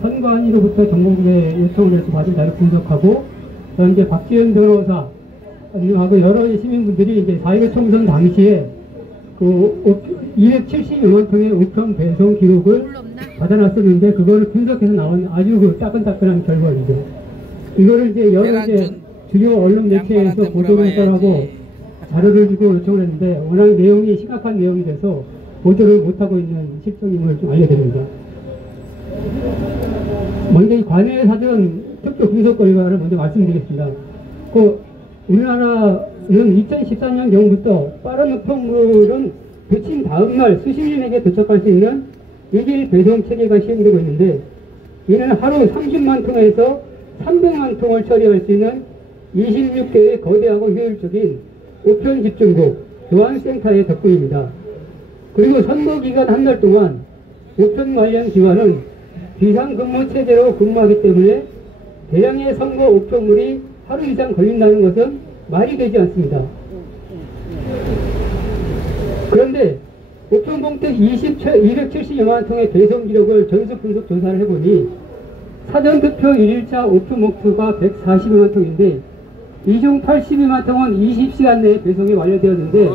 선관위로부터 정보국에 요청을 해서 받은 자료 분석하고 이제 박지현 변호사 하고 여러 시민분들이 이제 4.15 총선 당시에 그 270여만 통의 우편 배송 기록을 받아놨었는데 그거를 분석해서 나온 아주 그 따끈따끈한 결과입니다. 이거를 이제 여러 주요 언론 매체에서 보도를 해달라고 자료를 주고 요청을 했는데 워낙 내용이 심각한 내용이 돼서 보도를 못하고 있는 실정임을 좀 알려드립니다. 먼저 이 관외 사전 투표 분석 결과를 먼저 말씀드리겠습니다. 우리나라는 2014년 경부터 빠른 우편물은 배침 다음날 수십인에게 도착할 수 있는 1일 배송 체계가 시행되고 있는데 이는 하루 30만 통에서 300만 통을 처리할 수 있는 26개의 거대하고 효율적인 우편 집중국 교환센터의 덕분입니다. 그리고 선거기간 한 달 동안 우편 관련 기관은 비상근무 체제로 근무하기 때문에 대량의 선거 우편물이 하루 이상 걸린다는 것은 말이 되지 않습니다. 그런데 우편봉투 270여만 통의 배송 기록을 전수 분석 조사를 해보니 사전투표 1일차 우편 목표가 140여만 통인데 이중 82만 통은 20시간 내에 배송이 완료되었는데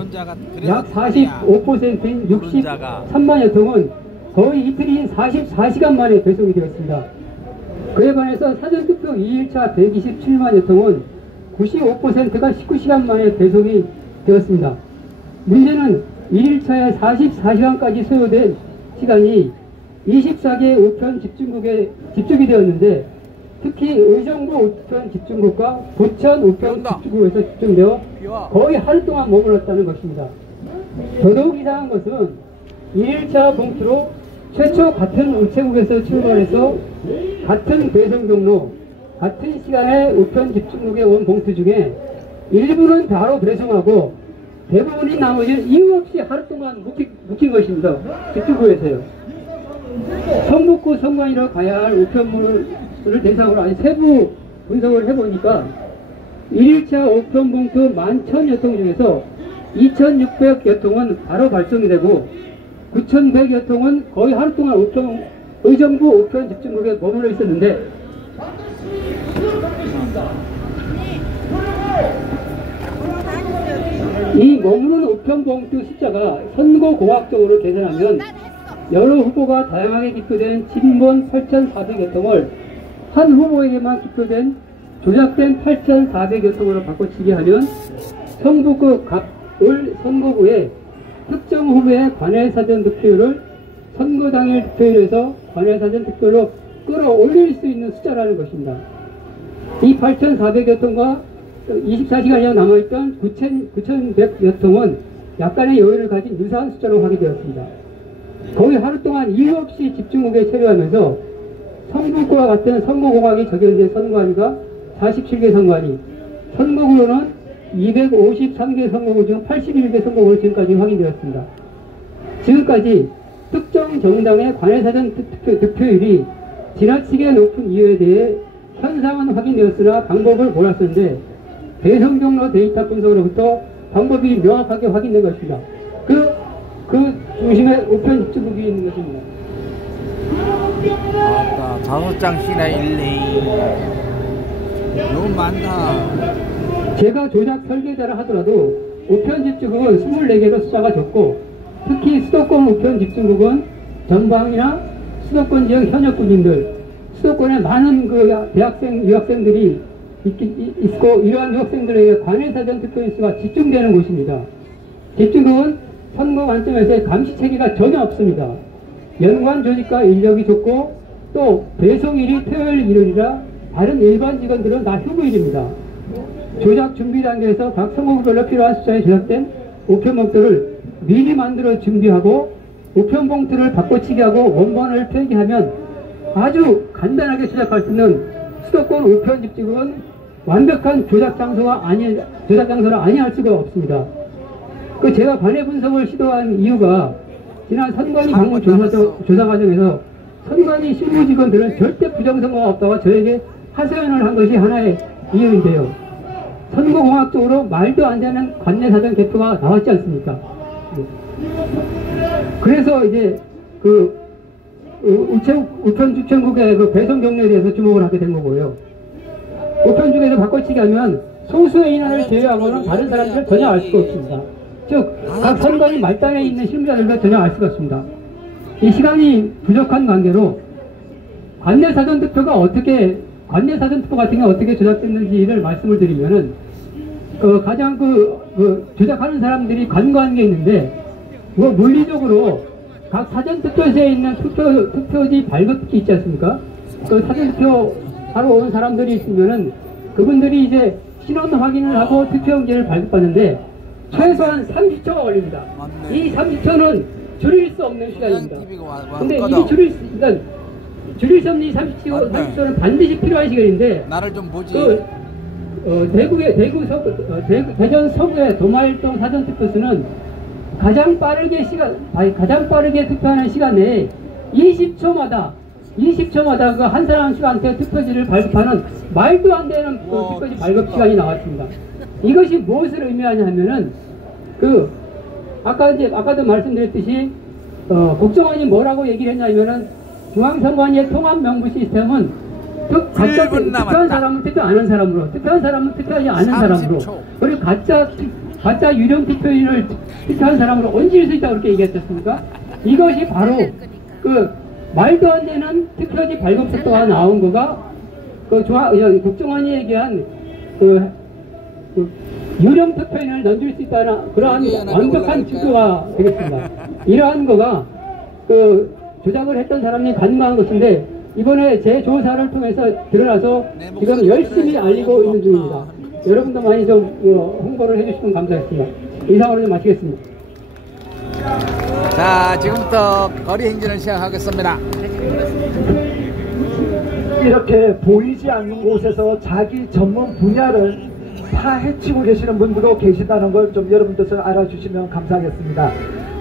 약 45%인 63만여 통은 거의 이틀인 44시간 만에 배송이 되었습니다. 그에 반해서 사전투표 2일차 127만여 통은 95%가 19시간 만에 배송이 되었습니다. 문제는 1일차에 44시간까지 소요된 시간이 24개 우편 집중국에 집중이 되었는데, 특히 의정부 우편 집중국과 부천 우편 집중국에서 집중되어 거의 하루 동안 머물렀다는 것입니다. 더더욱 이상한 것은 1일차 봉투로 최초 같은 우체국에서 출발해서 같은 배송 경로, 같은 시간에 우편 집중국에 온 봉투 중에 일부는 바로 배송하고 대부분이 나머지는 이유 없이 하루 동안 묵힌 것입니다. 집중국에서요. 성북구 선관위로 가야 할 우편물을 대상으로 아주 세부 분석을 해보니까 1일차 우편봉투 11,000여 통 중에서 2,600여 통은 바로 발송이 되고 9,100여 통은 거의 하루 동안 의정부 우편 집중국에 머물러 있었는데, 이 머무르는 우편봉투 숫자가 선거공학적으로 계산하면 여러 후보가 다양하게 기표된 진본 8,400여 통을 한 후보에게만 기표된 조작된 8,400여 통으로 바꿔치기 하면 성북구 을 선거구에 특정 후보의 관외사전 득표율을 선거 당일 득표율에서 관외사전 득표로 끌어올릴 수 있는 숫자라는 것입니다. 이 8,400여 통과 24시간이 남아있던 9,100여 통은 약간의 여유를 가진 유사한 숫자로 확인되었습니다. 거의 하루 동안 이유 없이 집중국에 체류하면서 성북구와 같은 선거공학이 적용된 선관위가 47개 선관위, 선거구로는 253개 선거구 중 81개 선거구로 지금까지 확인되었습니다. 지금까지 특정 정당의 관외사전 득표율이 지나치게 높은 이유에 대해 현상은 확인되었으나 방법을 몰랐었는데, 배송 경로 데이터 분석으로부터 방법이 명확하게 확인된 것입니다. 그 중심에 우편 집중국이 있는 것입니다. 맞다. 5장씩이나 일레이. 너무 많다. 제가 조작 설계자를 하더라도 우편 집중국은 24개로 숫자가 적고, 특히 수도권 우편 집중국은 전방이나 수도권 지역 현역 군인들, 수도권에 많은 대학생, 유학생들이 있고, 이러한 유학생들에게 관외사전 득표일수가 집중되는 곳입니다. 집중국은 선거 관점에서의 감시 체계가 전혀 없습니다. 연관 조직과 인력이 좋고, 또 배송일이 토요일 일요일이라 다른 일반 직원들은 다 휴무일입니다. 조작 준비 단계에서 각 선거구별로 필요한 숫자에 조작된 우편봉투를 미리 만들어 준비하고 우편봉투를 바꿔치기하고 원본을 폐기하면 아주 간단하게 조작할 수 있는 수도권 우편 집중국은 완벽한 조작 장소라 아니할 수가 없습니다. 제가 관외 분석을 시도한 이유가, 지난 선관위 방문 조사 과정에서 선관위 실무 직원들은 절대 부정선거가 없다고 저에게 하소연을 한 것이 하나의 이유인데요. 선거공학적으로 말도 안 되는 관내사전 개표가 나왔지 않습니까? 그래서 이제 우편주천국의 배송 경로에 대해서 주목을 하게 된 거고요. 우편중에서 바꿔치기 하면 소수의 인원을 제외하고는 다른 사람들은 전혀 알 수가 없습니다. 즉, 각 선관위 말단에 있는 실무자들과 전혀 알 수가 없습니다. 이 시간이 부족한 관계로 관내사전 투표 같은 게 어떻게 조작됐는지를 말씀을 드리면은, 가장 조작하는 사람들이 간과한 게 있는데, 물리적으로 각 사전투표소에 있는 투표지 발급기 있지 않습니까? 사전투표 하러 온 사람들이 있으면은 그분들이 이제 신원 확인을 하고 투표용지를 발급하는데 최소한 30초가 걸립니다. 이 30초는 줄일 수 없는 시간입니다. 근데 이 줄일 수 없는 이 30초는 반드시 필요한 시간인데, 나를 좀 보지. 대전 서구의 도마일동 사전투표소는 가장 빠르게 투표하는 시간 내에 20초마다 그 한 사람씩한테 투표지를 발급하는 말도 안 되는 투표지 발급 시간이 나왔습니다. 이것이 무엇을 의미하냐 하면은, 아까도 말씀드렸듯이, 국정원이 뭐라고 얘기를 했냐면은, 중앙선관위의 통합 명부 시스템은 각자 투표한 사람은 투표 안 한 사람으로, 투표한 사람은 투표하지 않은 사람으로, 그리고 가짜 유령 투표인을 투표한 사람으로 얹을 수 있다고 그렇게 얘기했지 않습니까? 이것이 바로 그 말도 안 되는 투표지 발급 속도가 나온 거가 그 국정원이 얘기한 그 유령 투표인을 넘길 수 있다는 그러한 완벽한 증거가 되겠습니다. 이러한 거가 그 조작을 했던 사람이 간과한 것인데 이번에 제 조사를 통해서 드러나서 지금 열심히 알리고 있는 중입니다. 여러분도 많이 좀 홍보를 해주시면 감사하겠습니다. 이상으로 좀 마치겠습니다. 자, 지금부터 거리 행진을 시작하겠습니다. 이렇게 보이지 않는 곳에서 자기 전문 분야를 파헤치고 계시는 분들도 계시다는 걸 좀 여러분들께서 알아주시면 감사하겠습니다.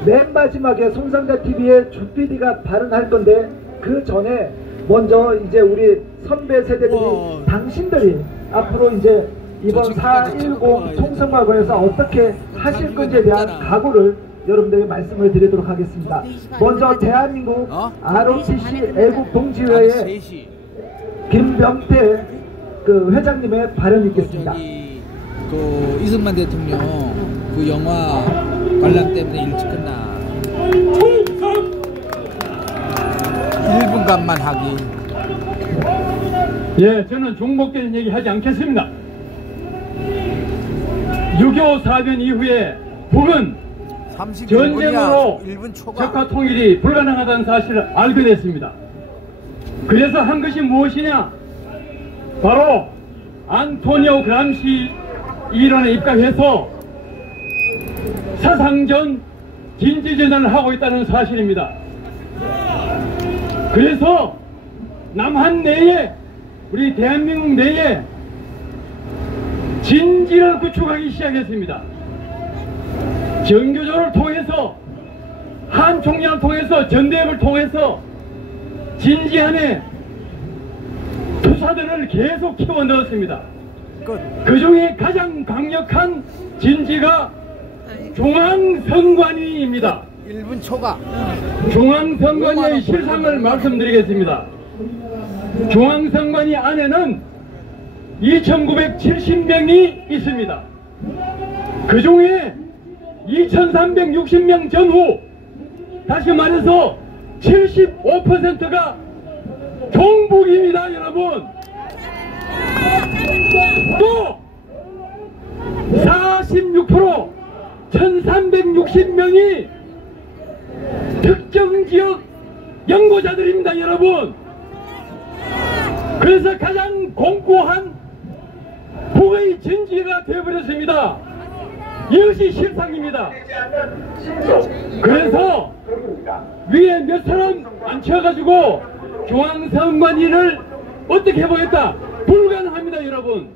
맨 마지막에 송상가TV의 주 PD가 발언할 건데 그 전에 먼저 이제 우리 선배 세대들이 당신들이 앞으로 이제 이번 4.10 총선과 관해서 어떻게 하실 건지에 대한 각오를 여러분들에게 말씀을 드리도록 하겠습니다. 먼저 대한민국 ROTC 애국동지회의 김병태 그 회장님의 발언이 있겠습니다. 그 이승만 대통령 그 영화 관람 때문에 일찍 끝나. 1분간만 하기. 예, 저는 종목적인 얘기 하지 않겠습니다. 6.25 사변 이후에 북은 전쟁으로 적화 통일이 불가능하다는 사실을 알게 됐습니다. 그래서 한 것이 무엇이냐? 바로 안토니오 그람시 이론에 입각해서 사상전 진지전환을 하고 있다는 사실입니다. 그래서 남한 내에 우리 대한민국 내에 진지를 구축하기 시작했습니다. 정교조를 통해서 한총련을 통해서 전대협을 통해서 진지 안에 투사들을 계속 키워 넣었습니다. 그 중에 가장 강력한 진지가 중앙선관위입니다. 1분 초과. 중앙선관위의 실상을 말씀드리겠습니다. 중앙선관위 안에는 2,970명이 있습니다. 그 중에 2,360명 전후, 다시 말해서 75%가 종북입니다, 여러분. 또 46% 1,360명이 특정 지역 연구자들입니다, 여러분. 그래서 가장 공고한 북의 진지가 되어버렸습니다. 이것이 실상입니다. 그래서 위에 몇 사람 앉혀가지고 중앙선관위를 어떻게 해보겠다? 불가능합니다, 여러분.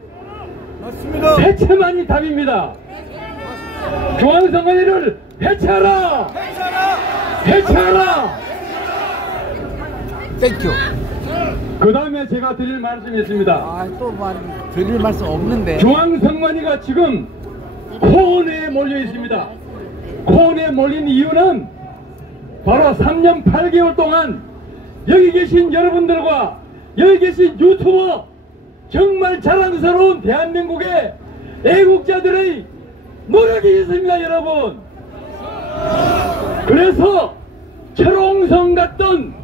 맞습니다. 해체만이 답입니다. 중앙선관위를 해체하라! 해체하라! 땡큐. 그 다음에 제가 드릴 말씀이 있습니다. 또 드릴 말씀 없는데. 중앙선관위가 지금 코너에 몰려 있습니다. 코너에 몰린 이유는 바로 3년 8개월 동안 여기 계신 여러분들과 여기 계신 유튜버, 정말 자랑스러운 대한민국의 애국자들의 노력이 있습니다, 여러분. 그래서 철옹성 같던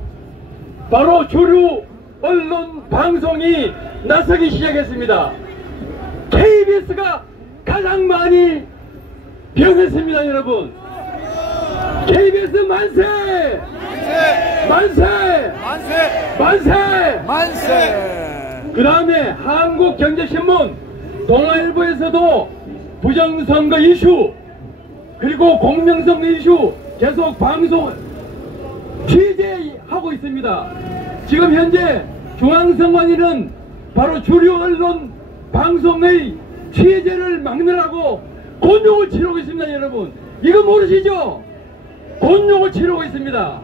바로 주류 언론 방송이 나서기 시작했습니다. KBS가 가장 많이 변했습니다, 여러분. KBS 만세! 만세! 만세! 만세! 만세! 그 다음에 한국경제신문, 동아일보에서도 부정선거 이슈, 그리고 공명선거 이슈 계속 방송 취재하고 있습니다. 지금 현재 중앙선관위는 바로 주류 언론 방송의 취재를 막느라고 곤욕을 치르고 있습니다, 여러분. 이거 모르시죠? 곤욕을 치르고 있습니다.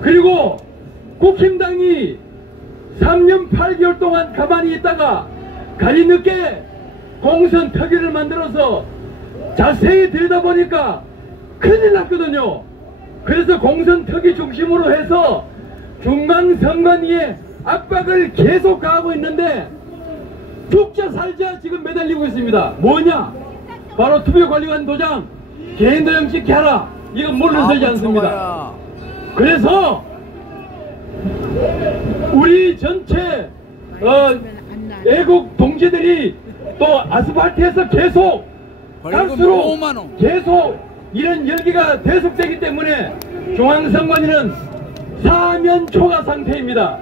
그리고 국힘당이 3년 8개월 동안 가만히 있다가 가리 늦게 공천 특위를 만들어서 자세히 들여다보니까 큰일 났거든요. 그래서 공천 특위 중심으로 해서 중앙선관위에 압박을 계속 가하고 있는데 죽자 살자 지금 매달리고 있습니다. 뭐냐? 바로 투표관리관 도장 개인 도장 찍게 하라. 이건 물러서지 않습니다. 그래서 우리 전체 애국 동지들이 또 아스팔트에서 계속 갈수록 5만 원. 계속 이런 열기가 계속되기 때문에 중앙선관위는 사면 초과 상태입니다.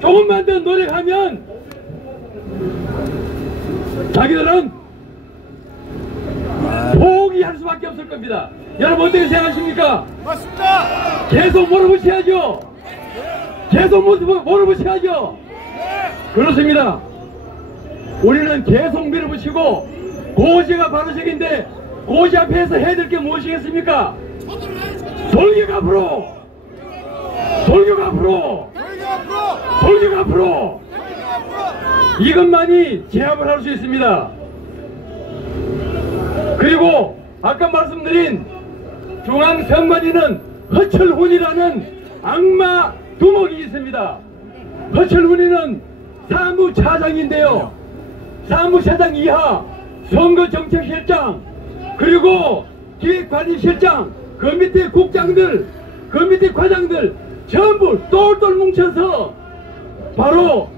조금만 더 노력하면 자기들은 포기할 수밖에 없을 겁니다. 여러분 어떻게 생각하십니까? 맞습니다. 계속 몰아붙여야죠. 계속 몰아붙여야죠. 그렇습니다. 우리는 계속 밀어붙이고 고시가 바로 저긴데 고시 앞에서 해야 될 게 무엇이겠습니까? 돌격 앞으로! 돌격 앞으로! 돌격 앞으로! 이것만이 제압을 할 수 있습니다. 그리고 아까 말씀드린 중앙선관위는 허철훈이라는 악마 두목이 있습니다. 허철훈이는 사무차장인데요. 사무차장 이하 선거정책실장 그리고 기획관리실장 그 밑에 국장들 그 밑에 과장들 전부 똘똘 뭉쳐서 바로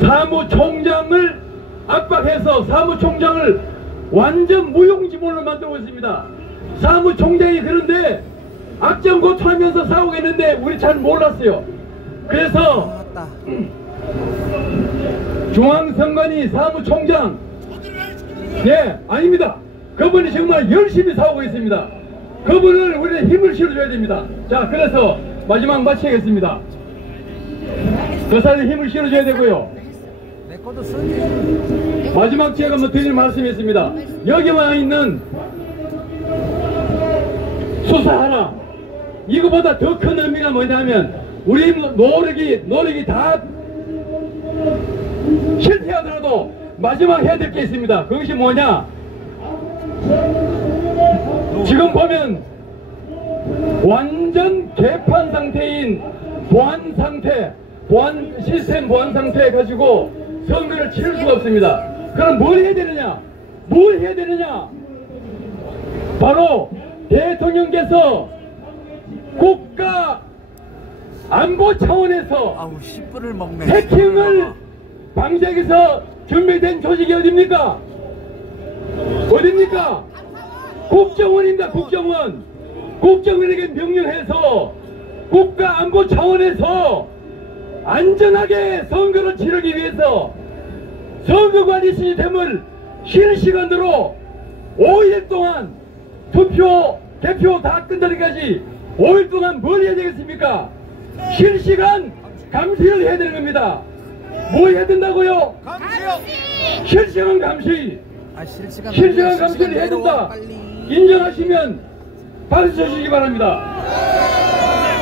사무총장을 압박해서 사무총장을 완전 무용지물로 만들고 있습니다. 사무총장이 그런데 악정고투하면서 싸우고 있는데 우리 잘 몰랐어요. 그래서 중앙선관위 사무총장 아닙니다. 그분이 정말 열심히 싸우고 있습니다. 그분을 우리는 힘을 실어줘야 됩니다. 자, 그래서 마지막 마치겠습니다. 그 사람이 힘을 실어줘야 되고요. 마지막 제가 드릴 말씀이 있습니다. 여기만 있는 수사하라. 이거보다 더 큰 의미가 뭐냐면 우리 노력이 다 실패하더라도 마지막 해야 될 게 있습니다. 그것이 뭐냐? 지금 보면 완전 개판 상태인 보안 상태, 시스템 보안 상태 가지고 선거를 치를 수가 없습니다. 그럼 뭘 해야 되느냐? 뭘 해야 되느냐? 바로 대통령께서 국가 안보 차원에서 해킹을 방지하기 위해서 준비된 조직이 어딥니까? 어딥니까? 국정원입니다. 국정원. 국정원에게 명령해서 국가 안보 차원에서 안전하게 선거를 치르기 위해서 선거관리 시스템을 실시간으로 5일 동안 투표, 개표 다 끝나기까지 5일 동안 뭘 해야 되겠습니까? 실시간 감시를 해야 되는 겁니다. 뭐 해야 된다고요? 감시요! 실시간 감시! 실시간 감시를 해야 된다. 인정하시면 박수 쳐주시기 바랍니다.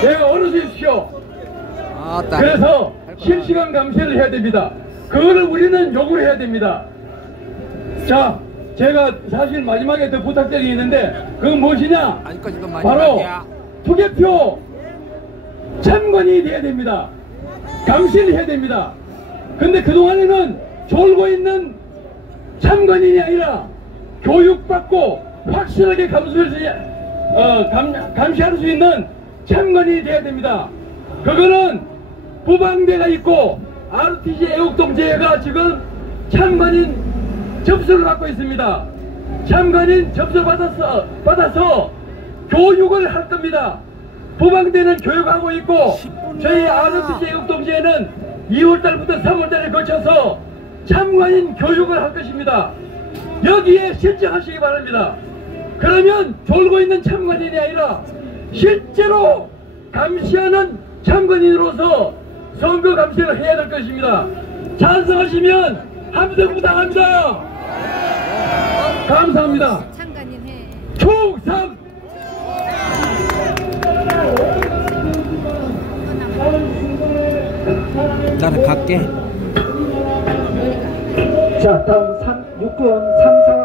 내가 어느 주십시오. 그래서 실시간 감시를 해야 됩니다. 그거를 우리는 요구를 해야 됩니다. 자, 제가 사실 마지막에 더 부탁드리는 게 있는데 그건 무엇이냐? 바로 투개표 참관이 돼야 됩니다. 감시를 해야 됩니다. 근데 그동안에는 졸고 있는 참관인이 아니라 교육받고 확실하게 감시할 수 있는 참관인이 돼야 됩니다. 그거는 부방대가 있고 RTC 애국동제가 지금 참관인 접수를 받고 있습니다. 참관인 접수를 받아서 교육을 할 겁니다. 부방대는 교육하고 있고 저희 RTC 애국동제는 2월달부터 3월달에 거쳐서 참관인 교육을 할 것입니다. 여기에 신청하시기 바랍니다. 그러면 졸고 있는 참관인이 아니라 실제로 감시하는 참관인으로서 선거 감시를 해야 될 것입니다. 찬성하시면 함성 부탁합니다. 감사합니다. 참관인 해. 총상! 나는 갈게. 자, 다음 6번 3상